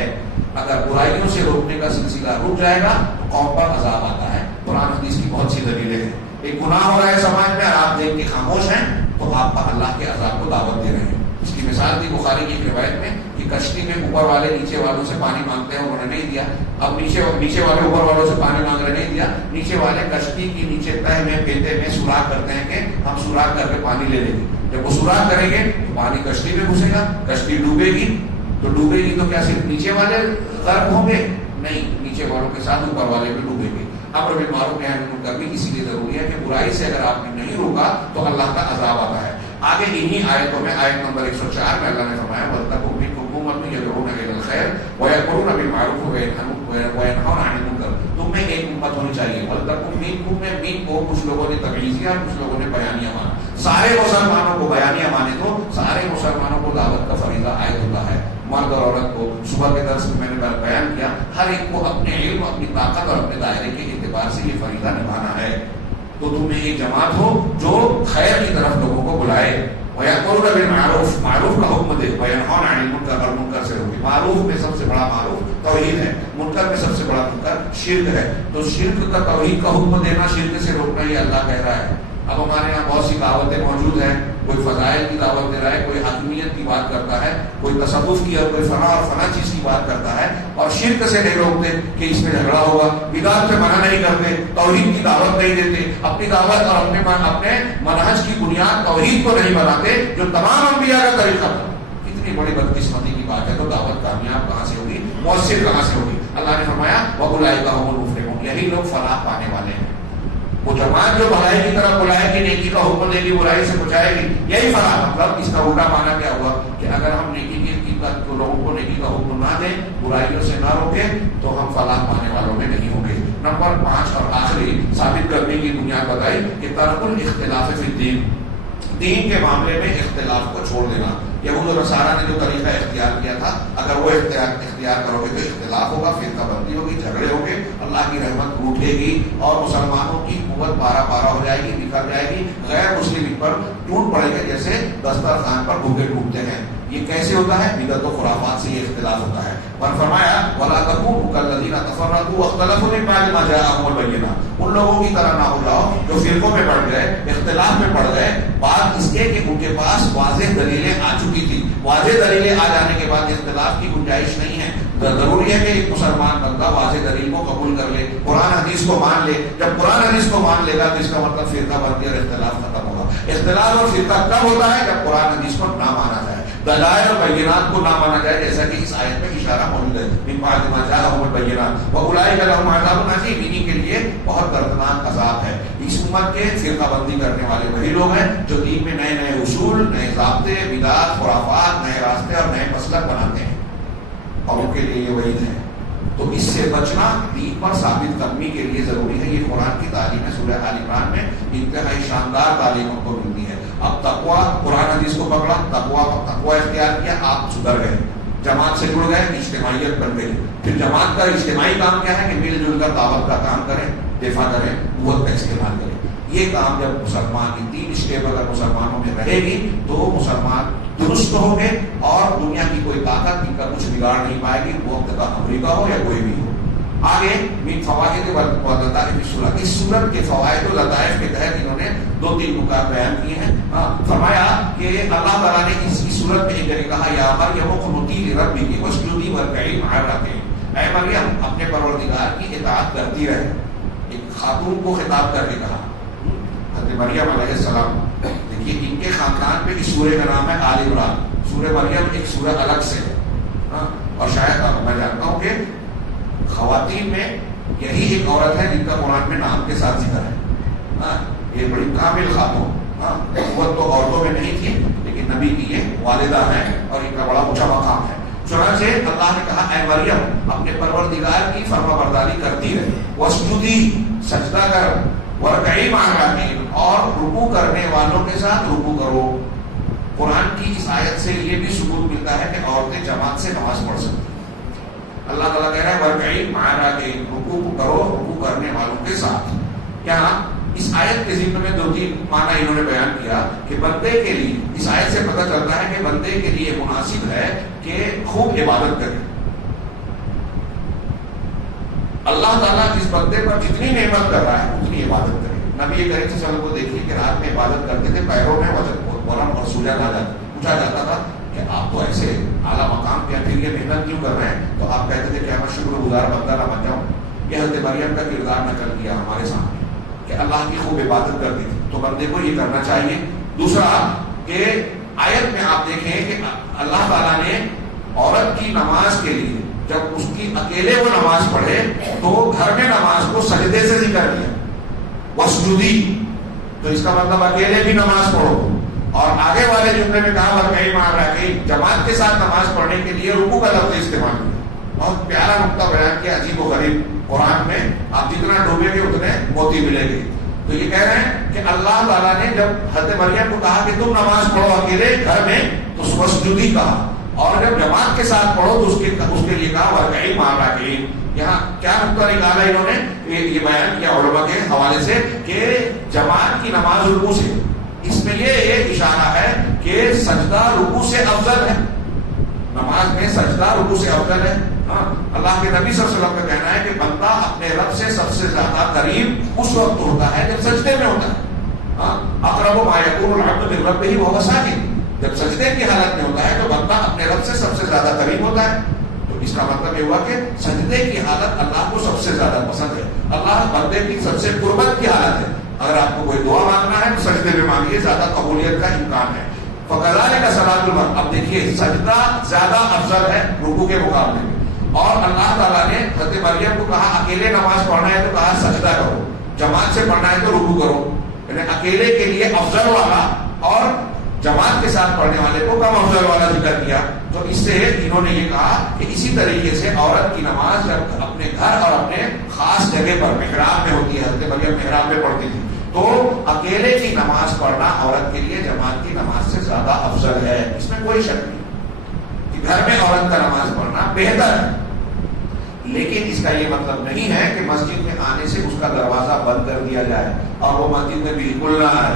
اگر برائیوں سے روکنے کا سلسلہ رک جائے گا تو قوم پر عذاب آتا ہے. قرآن حدیث کی بہت سی دلیلیں ہیں. ایک گناہ ہو رہا ہے سماج میں اور آپ دیکھ کے خاموش ہیں تو آپ اللہ کے عذاب کو دعوت دے رہے ہیں. اس کی مثال دی بخاری کی ایک روایت میں کہ کشتی میں اوپر والے نیچے والوں سے پانی مانگتے ہیں، انہوں نے نہیں دیا. اب نیچے والے اوپر والوں سے پانی مانگ رہے، نہیں دیا. نیچے والے کشتی کی نیچے تہ میں پیتے میں سوراخ کرتے ہیں کہ ہم سوراخ کر کے پانی لے لیں گے. جب وہ سوراخ کریں گے تو پانی کشتی میں گھسے گا، کشتی ڈوبے گی. تو ڈوبے گی تو کیا صرف نیچے والے غرق ہوں گے؟ نہیں، نیچے والوں کے ساتھ اوپر والے بھی ڈوبیں گے. امر بالمعروف نہی عن المنکر بھی اسی لیے ضروری ہے کہ برائی سے اگر آپ نے نہیں روکا تو اللہ کا عذاب آتا ہے. آگے انہی آیتوں میں آیت نمبر 104 میں اللہ نے فرمایا وَلْتَكُن مِنكُمْ أُمَّةٌ يَدْعُونَ إِلَى الْخَيْرِ وَيَأْمُرُونَ بِالْمَعْرُوفِ وَيَنْهَوْنَ عَنِ الْمُنكَرِ، تم میں ایک امت ہونی چاہیے. وَلْتَكُن مِنكُم میں مین کو کچھ لوگوں نے تبعیضیہ، کچھ لوگوں نے بیانیہ مانا. سارے مسلمانوں کو بیانیہ مانے تو سارے مسلمانوں کو دعوت کا فریضہ عائد ہوتا ہے. مرد اور عورت کو، صبح کے درس میں نے بیان کیا، ہر ایک کو اپنے علم، اپنی طاقت اور اپنے دائرے کے اعتبار سے یہ فریضہ نبھانا ہے. تو تم میں ایک جماعت ہو جو خیر کی طرف لوگوں کو بلائے، وَيَأْمُرُونَ بِالْمَعْرُوفِ، معروف کا حکم دے، وَيَنْهَوْنَ عَنِ الْمُنكَرِ، اور منکر سے روکے. معروف میں سب سے بڑا معروف توحید ہے، منکر میں سب سے بڑا منکر شرک ہے. تو شرک کا، توحید کا حکم دینا، شرک سے روکنا، یہ اللہ کہہ رہا ہے. اب ہمارے یہاں بہت سی دعوتیں موجود ہیں، کوئی فضائل کی دعوت دے رہا ہے، کوئی حاکمیت کی بات کرتا ہے، کوئی تصوف کی اور کوئی فنا اور فنا چیز کی بات کرتا ہے، اور شرک سے نہیں روکتے کہ اس میں جھگڑا ہوگا، بدعت سے منع نہیں کرتے، توحید کی دعوت نہیں دیتے، اپنی دعوت اور اپنے منہج کی بنیاد توحید کو نہیں بناتے جو تمام انبیاء کا طریقہ تھا. کتنی بڑی بدقسمتی کی بات ہے. تو دعوت کامیاب کہاں سے ہوگی، مؤثر کہاں سے ہوگی؟ اللہ نے فرمایا وَأُولَٰئِکَ هُمُ الْمُفْلِحُونَ، یہی لوگ فلاح پانے والے ہیں. وہ جماعت جو بھلائی کی طرف بلائے گی، نیکی کا حکم دے گی، برائی سے بچائے گی، یہی فلاح. مطلب اس کا الٹا معنی کیا ہوا کہ اگر ہم نیکی تو لوگوں کو نیکی کا حکم نہ دیں، برائیوں سے نہ روکیں، تو ہم فلاح پانے والوں میں نہیں ہوں گے. نمبر 5 اور آخری ثابت کرنے کی بنیاد بتائی کہ ترک الاختلاف فی الدین، دین کے معاملے میں اختلاف کو چھوڑ دینا. یہود و نصارہ نے جو طریقہ اختیار کیا تھا، اگر وہ اختیار کرو گے تو اختلاف ہوگا، فرقہ بندی ہوگی، جھگڑے ہوں گے، اللہ کی رحمت روٹے گی اور مسلمانوں کی قوت پارا پارا ہو جائے گی، بکھر جائے گی، غیر مسلم پر ٹوٹ پڑے گا جیسے دسترخوان پر بھوکے ٹوٹتے ہیں. یہ کیسے ہوتا ہے؟ بدعت و خرافات سے یہ اختلاف ہوتا ہے. اور فرمایا وَلَا تَكُونُوا كَالَّذِينَ تَفَرَّقُوا وَاخْتَلَفُوا مِن بَعْدِ مَا جَاءَهُمُ الْبَيِّنَاتُ، ان لوگوں کی طرح نہ ہو جاؤ جو فرقوں میں پڑ گئے، اختلاف میں پڑ گئے، بات اس کے کہ ان کے پاس واضح دلیلیں آ چکی تھی. واضح دلیلیں آ جانے کے بعد اختلاف کی گنجائش نہیں ہے. ضروری ہے کہ ایک مسلمان بندہ واضح دلیل کو قبول کر لے، قرآن حدیث کو مان لے. جب قرآن حدیث کو مان لے گا تو اس کا مطلب فرقہ بندی اور اختلاف ختم ہوگا. اختلاف اور فرقہ کب ہوتا ہے؟ جب قرآن حدیث کو نہ مانا جائے، دلائل اور بینات کو نہ مانا جائے، جیسا کہ اس آیت میں اشارہ موجود ہے من بعد ما جاءهم البینات واولئک لهم عذاب عظیم، انہی کے لیے بہت دردناک عذاب ہے. اس امت کے فرقہ بندی کرنے والے وہی لوگ ہیں جو دین میں نئے نئے اصول، نئے ضابطے، بدعات، خرافات، نئے راستے اور نئے مسلک بناتے ہیں، اور ان کے لیے یہ وعید ہے. تو اس سے بچنا دین پر ثابت قدمی کے لیے ضروری ہے. یہ قرآن کی تعلیم ہے. سورہ آل عمران میں انتہائی شاندار تعلیم ہم کو ملتی ہے. اب تقویٰ، قرآن حدیث کو پکڑا، تقویٰ اختیار کیا، آپ سدھر گئے. جماعت سے جڑ گئے، اجتماعیت بن گئی. پھر جماعت کا اجتماعی کام کیا ہے کہ مل جل کر دعوت کا کام کریں، دفاع کریں، قوت کا استعمال کریں. یہ کام جب مسلمان کی 3 اسٹیپ اگر مسلمانوں میں رہے گی تو مسلمان درست ہوں گے اور دنیا کی کوئی طاقت ان کا کچھ بگاڑ نہیں پائے گی، وقت کا امریکہ ہو یا کوئی بھی ہو. آگے من فوائد واللطائف السورۃ، اس سورت کے فوائد و لطائف کے تحت انہوں نے 2-3 نکات بیان کیے ہیں. فرمایا کہ اللہ تعالیٰ نے اس کی سورت میں ایک جگہ کہا یا مریم اقنتی لربک واسجدی وارکعی مع الراکعین، اے مریم اپنے پروردگار کی اطاعت کرتی رہے. ایک خاتون کو خطاب کر کے کہا، حضرت مریم علیہ السلام. دیکھیے ان کے خاندان پہ اس سورہ کا نام ہے آل عمران. سورہ مریم ایک سورہ الگ سے ہے، اور شاید میں جانتا ہوں کہ خواتین میں یہی ایک عورت ہے جن کا قرآن میں نام کے ساتھ ذکر ہے. یہ بڑی کامل خاتون، قوت تو عورتوں میں نہیں تھی لیکن نبی کی یہ والدہ ہیں اور ان کا بڑا اونچا مقام ہے. چنانچہ اللہ نے کہا اے مریم اپنے پروردگار کی فرما برداری کرتی رہے، واسجدی سجدہ کر، وارکعی مع الراکعین اور رکوع کرنے والوں کے ساتھ رکوع کرو. قرآن کی اس آیت سے یہ بھی ثبوت ملتا ہے کہ عورتیں جماعت سے نماز پڑھ سکتی ہیں. اللہ تعالیٰ کہہ رہا ہے وارکعی مع الراکعین، رکوع کرو رکوع کرنے والوں کے ساتھ. یہاں اس آیت کے ذکر میں 2-3 معنی انہوں نے بیان کیا کہ بندے کے لیے اس آیت سے پتہ چلتا ہے کہ بندے کے لیے مناسب ہے کہ خوب عبادت کرے. اللہ تعالیٰ جس بندے پر جتنی نعمت کر رہا ہے اتنی عبادت کرے. نبی کریم صلی اللہ علیہ وسلم کو دیکھیے کہ رات میں عبادت کرتے تھے، پیروں میں ورم اور سوجن آ جاتا، پوچھا جاتا تھا کہ آپ تو ایسے اعلیٰ مقام پہ پھر یہ محنت کیوں کر رہے ہیں؟ تو آپ کہتے تھے کہ میں شکر گزار بندہ نہ بن جاؤں. یہ حضرت مریم کا کردار نقل کیا ہمارے سامنے کہ اللہ کی خوب عبادت کرتی تھی. تو بندے کو یہ کرنا چاہیے. دوسرا کہ آیت میں آپ دیکھیں کہ اللہ تعالیٰ نے عورت کی نماز کے لیے جب اس کی اکیلے وہ نماز پڑھے تو گھر میں نماز کو سجدے سے ذکر کیا، واسجدی. تو اس کا مطلب اکیلے بھی نماز پڑھو. اور آگے والے جملے میں کہا وارکعی مع الراکعین، جماعت کے ساتھ نماز پڑھنے کے لیے رکوع کا لفظ استعمال کیا. بہت پیارا نقطہ بیان کیا، عجیب و غریب. قرآن میں آپ جتنا ڈوبیں گے اتنے موتی ملیں گے. تو یہ کہہ رہے ہیں کہ اللہ تعالیٰ نے جب حضرت مریم کو کہا کہ تم نماز پڑھو اکیلے گھر میں تو واسجدی کہا، اور جب جماعت کے ساتھ پڑھو تو اس کے لیے کہا وارکعی مع الراکعین. یہاں کیا نقطہ نکالا انہوں نے یہ بیان کیا علماء کے حوالے سے کہ جماعت کی نماز رکوع سے. اس میں یہ اشارہ ہے کہ سجدہ رکوع سے افضل ہے. نماز میں سجدہ رکوع سے افضل ہے. اللہ کے نبی صلی اللہ علیہ وسلم کا کہنا ہے کہ بندہ اپنے رب سے سب سے زیادہ قریب اس وقت ہوتا ہے جب سجدے میں ہوتا ہے. اقرب ما یکون العبد من ربہ وهو ساجد، جب سجدے کی حالت میں ہوتا ہے تو بندہ اپنے رب سے سب سے زیادہ قریب ہوتا ہے. تو اس کا مطلب یہ ہوا کہ سجدے کی حالت اللہ کو سب سے زیادہ پسند ہے. اللہ بندے کی سب سے قربت کی حالت ہے. اگر آپ کو کوئی دعا مانگنا ہے تو سجدے میں مانگیے، زیادہ قبولیت کا امکان ہے. فَكَذَلِكَ صَلَاةُ الْمَرْءِ، اب دیکھیے سجدہ زیادہ افضل ہے رکوع کے مقابلے میں. اور اللہ تعالیٰ نے حضرت مریم کو کہا اکیلے نماز پڑھنا ہے تو کہا سجدہ کرو، جماعت سے پڑھنا ہے تو رکوع کرو. یعنی اکیلے کے لیے افضل والا اور جماعت کے ساتھ پڑھنے والے کو کم افضل والا ذکر کیا. تو اس سے انہوں نے یہ کہا کہ اسی طریقے سے عورت کی نماز جب اپنے گھر اور اپنے خاص جگہ پر محراب میں ہوتی ہے، حضرت مریم محراب میں پڑھتی تھی، تو اکیلے کی نماز پڑھنا عورت کے لیے جماعت کی نماز سے زیادہ افضل ہے. اس میں کوئی شک نہیں کہ گھر میں عورت کا نماز پڑھنا بہتر ہے. لیکن اس کا یہ مطلب نہیں ہے کہ مسجد میں آنے سے اس کا دروازہ بند کر دیا جائے اور وہ مسجد میں بالکل نہ آئے.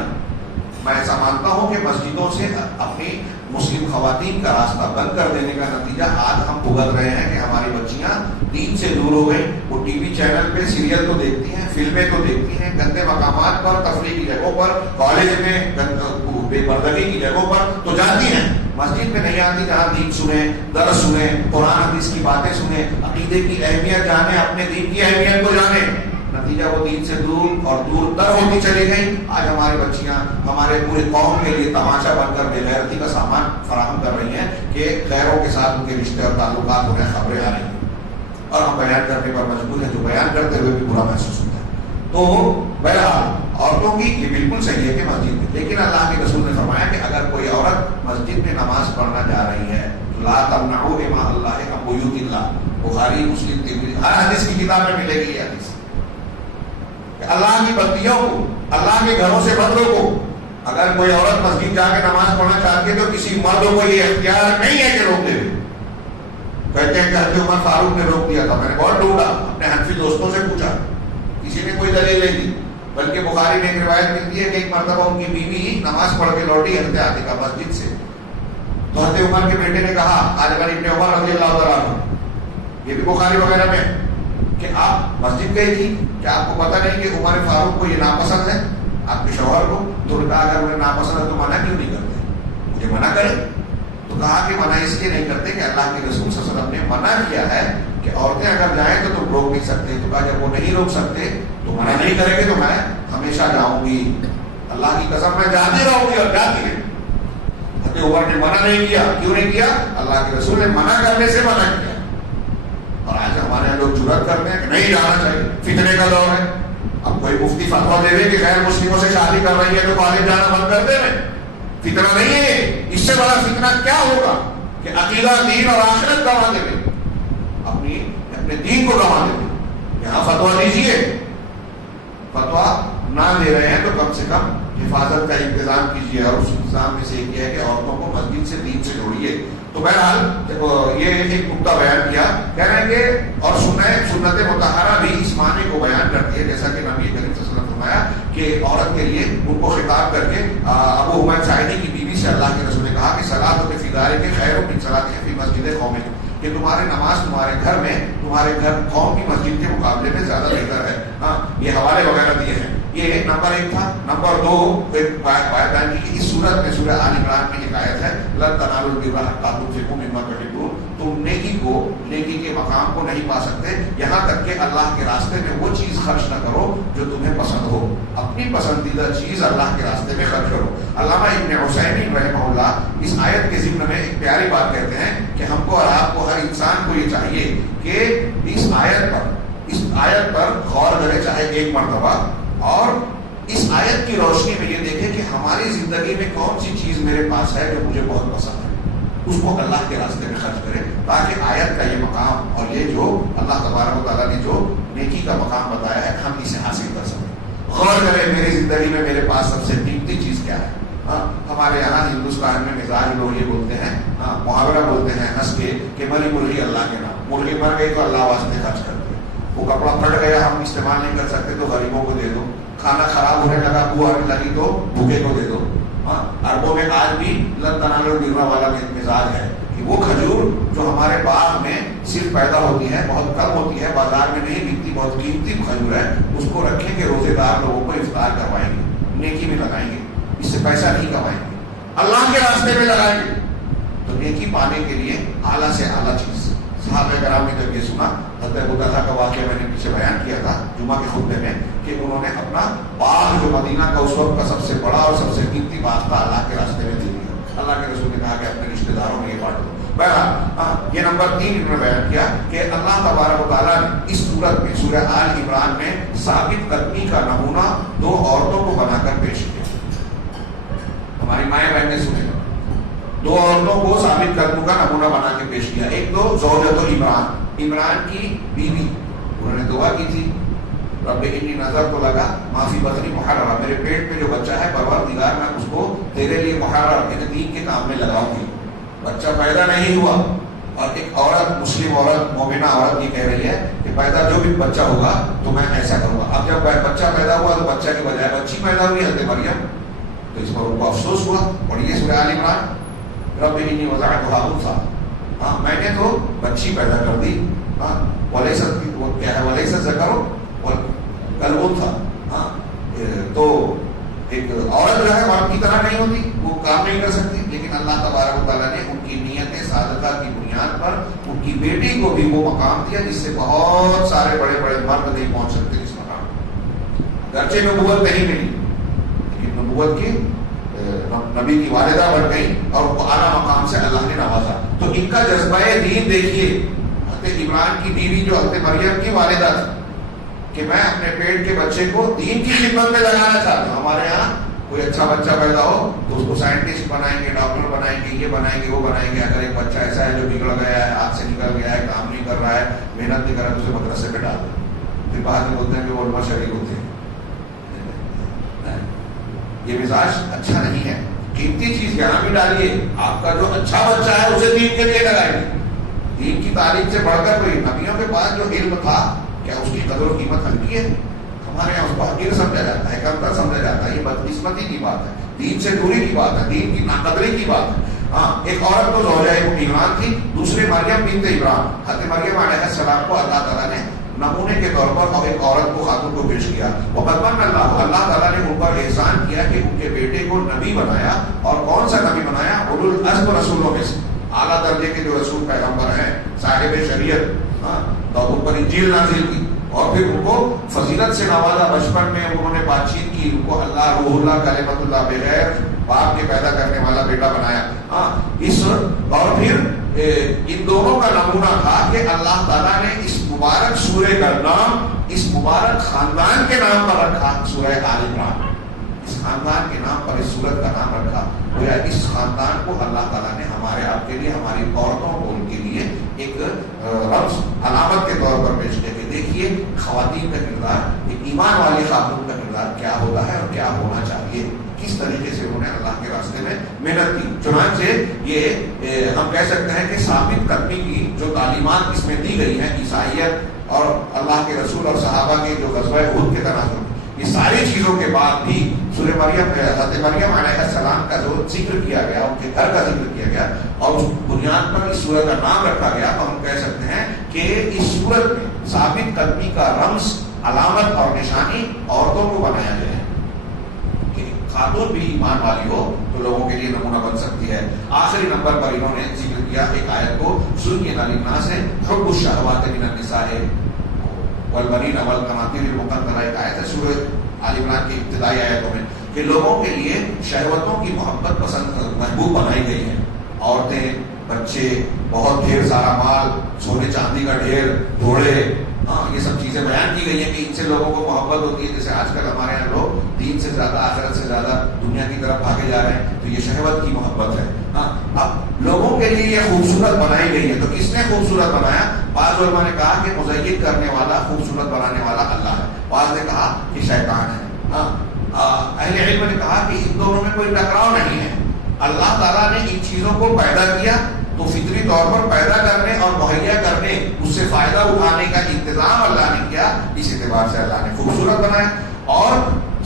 میں ایسا مانتا ہوں کہ مسجدوں سے اپنی مسلم خواتین کا راستہ بند کر دینے کا نتیجہ آج ہم بھگت رہے ہیں کہ ہماری بچیاں دین سے دور ہو گئی. وہ ٹی وی چینل پہ سیریل تو دیکھتی ہیں، فلمیں تو دیکھتی ہیں، گندے مقامات پر، تفریح کی جگہوں پر، کالج میں بے پردگی کی جگہوں پر تو جاتی ہیں، مسجد میں نہیں آتی جہاں دین سنیں، درس سنیں، قرآن حدیث کی باتیں سنیں، عقیدے کی اہمیت جانیں، اپنے دین کی اہمیت کو جانیں. نتیجہ وہ دین سے دور اور دور تر ہوتی چلی گئی. آج ہماری بچیاں ہمارے پورے قوم کے لیے تماشا بن کر بے غیرتی کا سامان فراہم کر رہی ہیں کہ غیروں کے ساتھ ان کے رشتے اور تعلقات انہیں خبریں آ رہی ہیں اور ہم بیان کرنے پر مجبور ہیں، جو بیان کرتے ہوئے بھی برا محسوس ہوتا ہے. تو بہرحال عورتوں کی یہ بالکل صحیح ہے کہ مسجد میں، لیکن اللہ کے رسول نے فرمایا کہ اگر کوئی عورت مسجد میں نماز پڑھنا جا رہی ہے لا تمنعوا اماء اللہ عن بیوت اللہ، بخاری مسلم ترمذی ہر حدیث کی کتاب میں ملے گی یہ حدیث کہ اللہ کی بندیوں کو اللہ کے گھروں سے بندوں کو اگر کوئی عورت مسجد جا کے نماز پڑھنا چاہتی ہے تو کسی مرد کو یہ اختیار نہیں ہے کہ روک دے. کہتے ہیں کہ حضرت عمر فاروق نے روک دیا تھا. میں نے بہت ڈھونڈا, اپنے حنفی دوستوں سے پوچھا, کسی نے کوئی دلیل نہیں دی. بلکہ بخاری میں ایک روایت ملتی ہے کہ ایک مرتبہ ان کی بیوی نماز پڑھ کے لوٹی حضرت عاتقہ مسجد سے, تو حضرت عمر کے بیٹے نے کہا, آج اگر ابن عمر رضی اللہ تعالیٰ عنہ, یہ بھی بخاری وغیرہ میں, کہ آپ مسجد گئی تھی, کیا آپ کو پتہ نہیں کہ عمر فاروق کو یہ ناپسند ہے آپ کے شوہر کو؟ تو نے کہا اگر انہیں ناپسند ہے تو منع کیوں نہیں کرتے, مجھے منع کرے. تو کہا کہ منع اس لیے نہیں کرتے کہ اللہ کے رسول صلی اللہ علیہ وسلم نے منع کیا ہے کہ عورتیں اگر جائیں تو تم روک نہیں سکتے. تو کہا جب وہ نہیں روک سکتے تو منع نہیں کریں گے تو میں ہمیشہ جاؤں گی, اللہ کی قسم میں جاتی رہوں گی اور جاتی رہوں. حضرت عمر نے منع نہیں کیا. کیوں نہیں کیا؟ اللہ کے رسول نے منع کرنے سے منع کیا. اور آج ہمارے یہاں لوگ جرأت کرتے ہیں کہ نہیں جانا چاہیے, فتنے کا دور ہے. اب کوئی مفتی فتویٰ دے دے کہ غیر مسلموں سے شادی کر رہی ہے تو کالج جانا بند کر دے. فتنہ نہیں ہے, اس سے بڑا فتنہ کیا ہوگا کہ عقیدہ, دین اور آخرت گنوا دے, اپنے دین کو گنوا دے. یہاں فتویٰ دیجیے, فتویٰ نہ دے رہے ہیں تو کم سے کم حفاظت کا انتظام کیجیے. اور اس انتظام میں سے یہ ہے کہ عورتوں کو مسجد سے, دین سے جوڑیے. تو بہرحال یہ ایک نقطہ بیان کیا, کہہ رہے ہیں کہ اور سنت مطہرہ بھی اس معنی کو بیان کرتی ہے, جیسا کہ نبی کریم صلی اللہ علیہ وسلم نے فرمایا کہ عورت کے لیے ان کو خطاب کر کے ابو حمید ساعدی کی بیوی سے اللہ کے رسول نے کہا کہ صلاۃ فی دارک خیر من صلاۃ فی مسجد قومک, کہ تمہاری نماز تمہارے گھر میں, تمہارے گھر قوم کی مسجد کے مقابلے میں زیادہ بہتر ہے. ہاں, یہ حوالے وغیرہ دیے ہیں. یہ نمبر 1 تھا. نمبر 2 بیان کی کہ اس صورت میں سورہ آل عمران میں ایک آیت ہے, لن تنالوا البر حتى تنفقوا مما تحبون, تم نیکی کے مقام کو نہیں پا سکتے یہاں تک کہ اللہ کے راستے میں وہ چیز خرچ نہ کرو جو تمہیں پسند ہو. اپنی پسندیدہ چیز اللہ کے راستے میں خرچ کرو. علامہ ابن عثیمین رحمہ اللہ اس آیت کے ضمن میں ایک پیاری بات کہتے ہیں کہ ہم کو اور آپ کو, ہر انسان کو یہ چاہیے کہ اس آیت پر غور کرے, چاہے ایک مرتبہ, اور اس آیت کی روشنی میں یہ دیکھیں کہ ہماری زندگی میں کون سی چیز میرے پاس ہے جو مجھے بہت پسند ہے, اس کو اللہ کے راستے میں خرچ کرے, تاکہ آیت کا یہ مقام اور یہ جو اللہ تبارک و تعالیٰ نے جو نیکی کا مقام بتایا ہے ہم اسے حاصل کر سکیں. غور کریں میری زندگی میں میرے پاس سب سے قیمتی چیز کیا ہے. ہمارے یہاں ہندوستان میں مزاج لوگ یہ بولتے ہیں, محاورہ بولتے ہیں ہنس کے کہ مری مرغی اللہ کے نام, مرغی مر گئی تو اللہ واسطے خرچ کر دے, وہ کپڑا پھٹ گیا ہم استعمال نہیں کر سکتے تو غریبوں کو دے دو, کھانا خراب ہونے لگا, بو آنے لگی تو بھوکے کو دے دو. عربوں میں آج بھی لن تنالوا البر والا مزاج ہے کہ وہ کھجور جو ہمارے باغ میں صرف پیدا ہوتی ہے, بہت کم ہوتی ہے, بازار میں نہیں بکتی, بہت قیمتی کھجور ہے, اس کو رکھیں گے, روزے دار لوگوں کو افطار کروائیں گے, نیکی میں لگائیں گے, اس سے پیسہ نہیں کمائیں گے, اللہ کے راستے میں لگائیں گے. تو نیکی پانے کے لیے اعلیٰ سے اعلیٰ چیز. صحابہ کرام نے جب یہ سنا, حضرت ابو طلحہ کا واقعہ میں نے پیچھے بیان کیا تھا جمعہ کے خطبے میں, کہ انہوں نے اپنا باغ جو مدینہ کا اس وقت کا سب سے بڑا اور سب سے قیمتی باغ تھا اللہ کے راستے میں دے دیا. اللہ کے رسول نے کہا کہ اپنے رشتے داروں میں یہ بانٹ دو. بہرحال یہ نمبر 3 انہوں نے بیان کیا کہ اللہ تبارک و تعالیٰ نے اس صورت میں سورہ آل عمران میں ثابت قدمی کا نمونہ 2 عورتوں کو بنا کر پیش کیا. ہماری مائیں بہنیں سنیں, 2 عورتوں کو ثابت قدم کا نمونہ بنا کے پیش کیا. ایک تو زوجۃ عمران, عمران کی بیوی, انہوں نے دعا کی تھی رب انی نظر تو لگا معافی بطنی محررہ, میرے پیٹ میں جو بچہ ہے پروردگار میں اس کو تیرے لیے محرر, ایک دین کے کام میں لگاؤں گی. بچہ پیدا نہیں ہوا, اور ایک عورت, مسلم عورت, مومنہ عورت یہ کہہ رہی ہے کہ پیدا جو بھی بچہ ہوگا تو میں ایسا کروں گا. اب جب بچہ پیدا ہوا تو بچہ کی بجائے بچی پیدا ہوئی حضرت مریم, تو اس پر ان کو افسوس ہوا. پڑھیے سورہ آل عمران, رب انی وضعتها انثى, میں نے تو بچی پیدا کر دی, ولیست کیا ہے, ولیست ذکر کالانثى, تو ایک عورت جو ہے مرد کی طرح نہیں ہوتی, وہ کام نہیں کر سکتی, لیکن اللہ تبارک و تعالیٰ نے ان کی نیت صادقہ کی بنیاد پر ان کی بیٹی کو بھی وہ مقام دیا جس سے بہت سارے بڑے بڑے مرد نہیں پہنچ سکتے اس مقام. گرچہ نبوت نہیں ملی, لیکن نبوت کی نبی کی والدہ بن گئی اور ان کو اعلیٰ مقام سے اللہ نے نوازا. تو ان کا جذبہ دین دیکھیے. حضرت عمران کی بیوی جو حضرت مریم کی والدہ تھی کہ میں اپنے پیٹ کے بچے کو دین کی خدمت میں لگانا چاہتا ہوں. ہمارے یہاں کوئی اچھا بچہ پیدا ہو تو اس کو سائنٹسٹ بنائیں گے, ڈاکٹر بنائیں گے, یہ بنائیں گے, وہ بنائیں گے. اگر ایک بچہ ایسا ہے جو بگڑ گیا ہے, ہاتھ سے نکل گیا ہے, کام نہیں کر رہا ہے, محنت نہیں کر رہا ہے, اسے مدرسے میں ڈال دیں. پھر بعد میں بولتے ہیں کہ وہ علماء شریک ہوتے ہیں. یہ مزاج اچھا نہیں ہے. قیمتی چیز یہاں بھی ڈالیے. آپ کا جو اچھا بچہ ہے اسے دین کے لیے لگائیے. دین کی تعلیم سے بڑھ کر کوئی نبیوں کے پاس جو علم تھا کیا اس کی قدر و قیمت ہلکی ہے؟ ہمارے یہاں اس کو حقیر سمجھا جاتا ہے، کمتر سمجھا جاتا ہے، یہ بدقسمتی کی بات ہے، دین سے دوری کی بات ہے، دین کی ناقدری کی بات ہے۔ ہاں، ایک عورت تو زوجہ عمران تھی، دوسری مریم بنت عمران، حضرت مریم علیہ السلام کو اللہ تعالیٰ نے نمونے کے طور پر اور ایک عورت کو، خاتون کو پیش کیا۔ وَقَدْ مَنَّ اللَّهُ، اللہ تعالیٰ نے ان پر احسان کیا کہ ان کے بیٹے کو نبی بنایا، اور کون سا نبی بنایا؟ اولو العزم رسولوں میں سے، اعلیٰ درجے کے جو رسول پیغمبر ہیں، صاحب شریعت، تو ان پر انجیل نازل کی، اور پھر ان کو فضیلت سے نوازا۔ بچپن میں انہوں نے بات چیت کی، ان کو اللہ، روح اللہ، کلمۃ اللہ، بغیر باپ کے پیدا کرنے والا بیٹا بنایا۔ اور پھر ان دونوں کا نمونہ تھا کہ اللہ تعالیٰ نے اس مبارک سورہ کا نام اس مبارک خاندان کے نام پر رکھا، سورہ آل عمران۔ اس خاندان کے نام پر اس سورت کا نام رکھا، گویا اس خاندان کو اللہ تعالیٰ نے ہمارے آپ کے لیے، ہماری عورتوں کو ان کے لیے ایک رمز، علامت کے طور پر پیش کیا کہ دیکھیے خواتین کا کردار، ایک ایمان والی خاتون کا کردار کیا ہوتا ہے اور کیا ہونا چاہیے، کس طریقے سے انہوں نے اللہ کے راستے میں محنت کی۔ چنانچہ یہ ہم کہہ سکتے ہیں کہ ثابت قدمی کی جو تعلیمات اس میں دی گئی ہیں، عیسائیت اور اللہ کے رسول اور صحابہ کے جو غزوہ احد کے تناظر، یہ ساری چیزوں کے بعد بھی سورہ مریم، حضرت مریم علیہ السلام کا جو ذکر کیا گیا، ان کے گھر کا ذکر کیا گیا اور اس بنیاد پر اس سورت کا نام رکھا گیا، تو ہم کہہ سکتے ہیں کہ اس سورت میں ثابت قدمی کا رمز، علامت اور نشانی عورتوں کو بنایا گیا ہے کہ خاتون بھی ایمان والی ہو تو لوگوں کے لیے نمونہ بن سکتی ہے۔ آخری نمبر پر انہوں نے ذکر کیا ایک آیت کو، زُيِّنَ لِلنَّاسِ حُبُّ الشَّهَوَاتِ مِنَ النِّسَاءِ والبنین والقناطیر المقنطرہ، ایک آیت ہے سورہ آل عمران کی ابتدائی آیتوں میں، کہ لوگوں کے لیے شہوتوں کی محبت پسند محبوب بنائی گئی ہے، عورتیں، بچے، بہت ڈھیر سارا مال، سونے چاندی کا ڈھیر، گھوڑے، یہ سب چیزیں بیان کی گئی ہیں کہ ان سے لوگوں کو محبت ہوتی ہے۔ جیسے آج کل ہمارے یہاں لوگ دین سے زیادہ، آخرت سے زیادہ دنیا کی طرف بھاگے جا رہے ہیں، تو یہ شہوت کی محبت ہے۔ اب لوگوں کے لیے یہ خوبصورت بنائی گئی ہے، تو کس نے خوبصورت بنایا؟ بعض علماء نے کہا کہ مزین کرنے والا، خوبصورت بنانے والا اللہ ہے، بعض نے کہا کہ شیطان ہے۔ اہل علم نے کہا کہ ان دونوں میں کوئی ٹکراؤ نہیں ہے، اللہ تعالیٰ نے ان چیزوں کو پیدا کیا تو فطری طور پر پیدا کرنے اور مہیا کرنے، اس سے فائدہ اٹھانے کا انتظام اللہ نے کیا، اس اعتبار سے اللہ نے خوبصورت بنایا۔ اور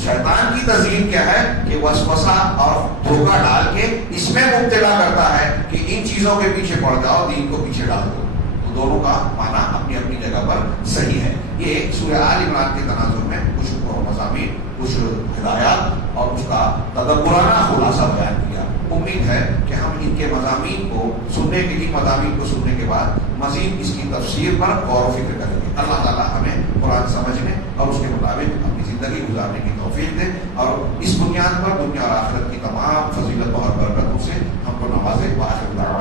شیطان کی تزیین کیا ہے کہ وسوسہ اور دھوکہ ڈال کے اس میں مبتلا کرتا ہے کہ ان چیزوں کے پیچھے پڑ جاؤ، دین کو پیچھے ڈال دو۔ تو دونوں کا معنی اپنی اپنی جگہ پر صحیح ہے۔ یہ سورہ آل عمران کے تناظر میں کچھ مضامین، کچھ ہدایات اور اس کا تدبرانہ خلاصہ بیان کیا۔ امید ہے کہ ہم ان کے مضامین کو سننے کے لیے، مضامین کو سننے کے بعد مزید اس کی تفسیر پر غور و فکر کریں گے۔ اللہ تعالیٰ ہمیں قرآن سمجھنے اور اس کے مطابق اپنی زندگی گزارنے کی توفیق دے، اور اس بنیاد پر دنیا اور آخرت کی تمام فضیلتوں اور برکتوں سے ہم کو نوازے۔ وآخر دعوانا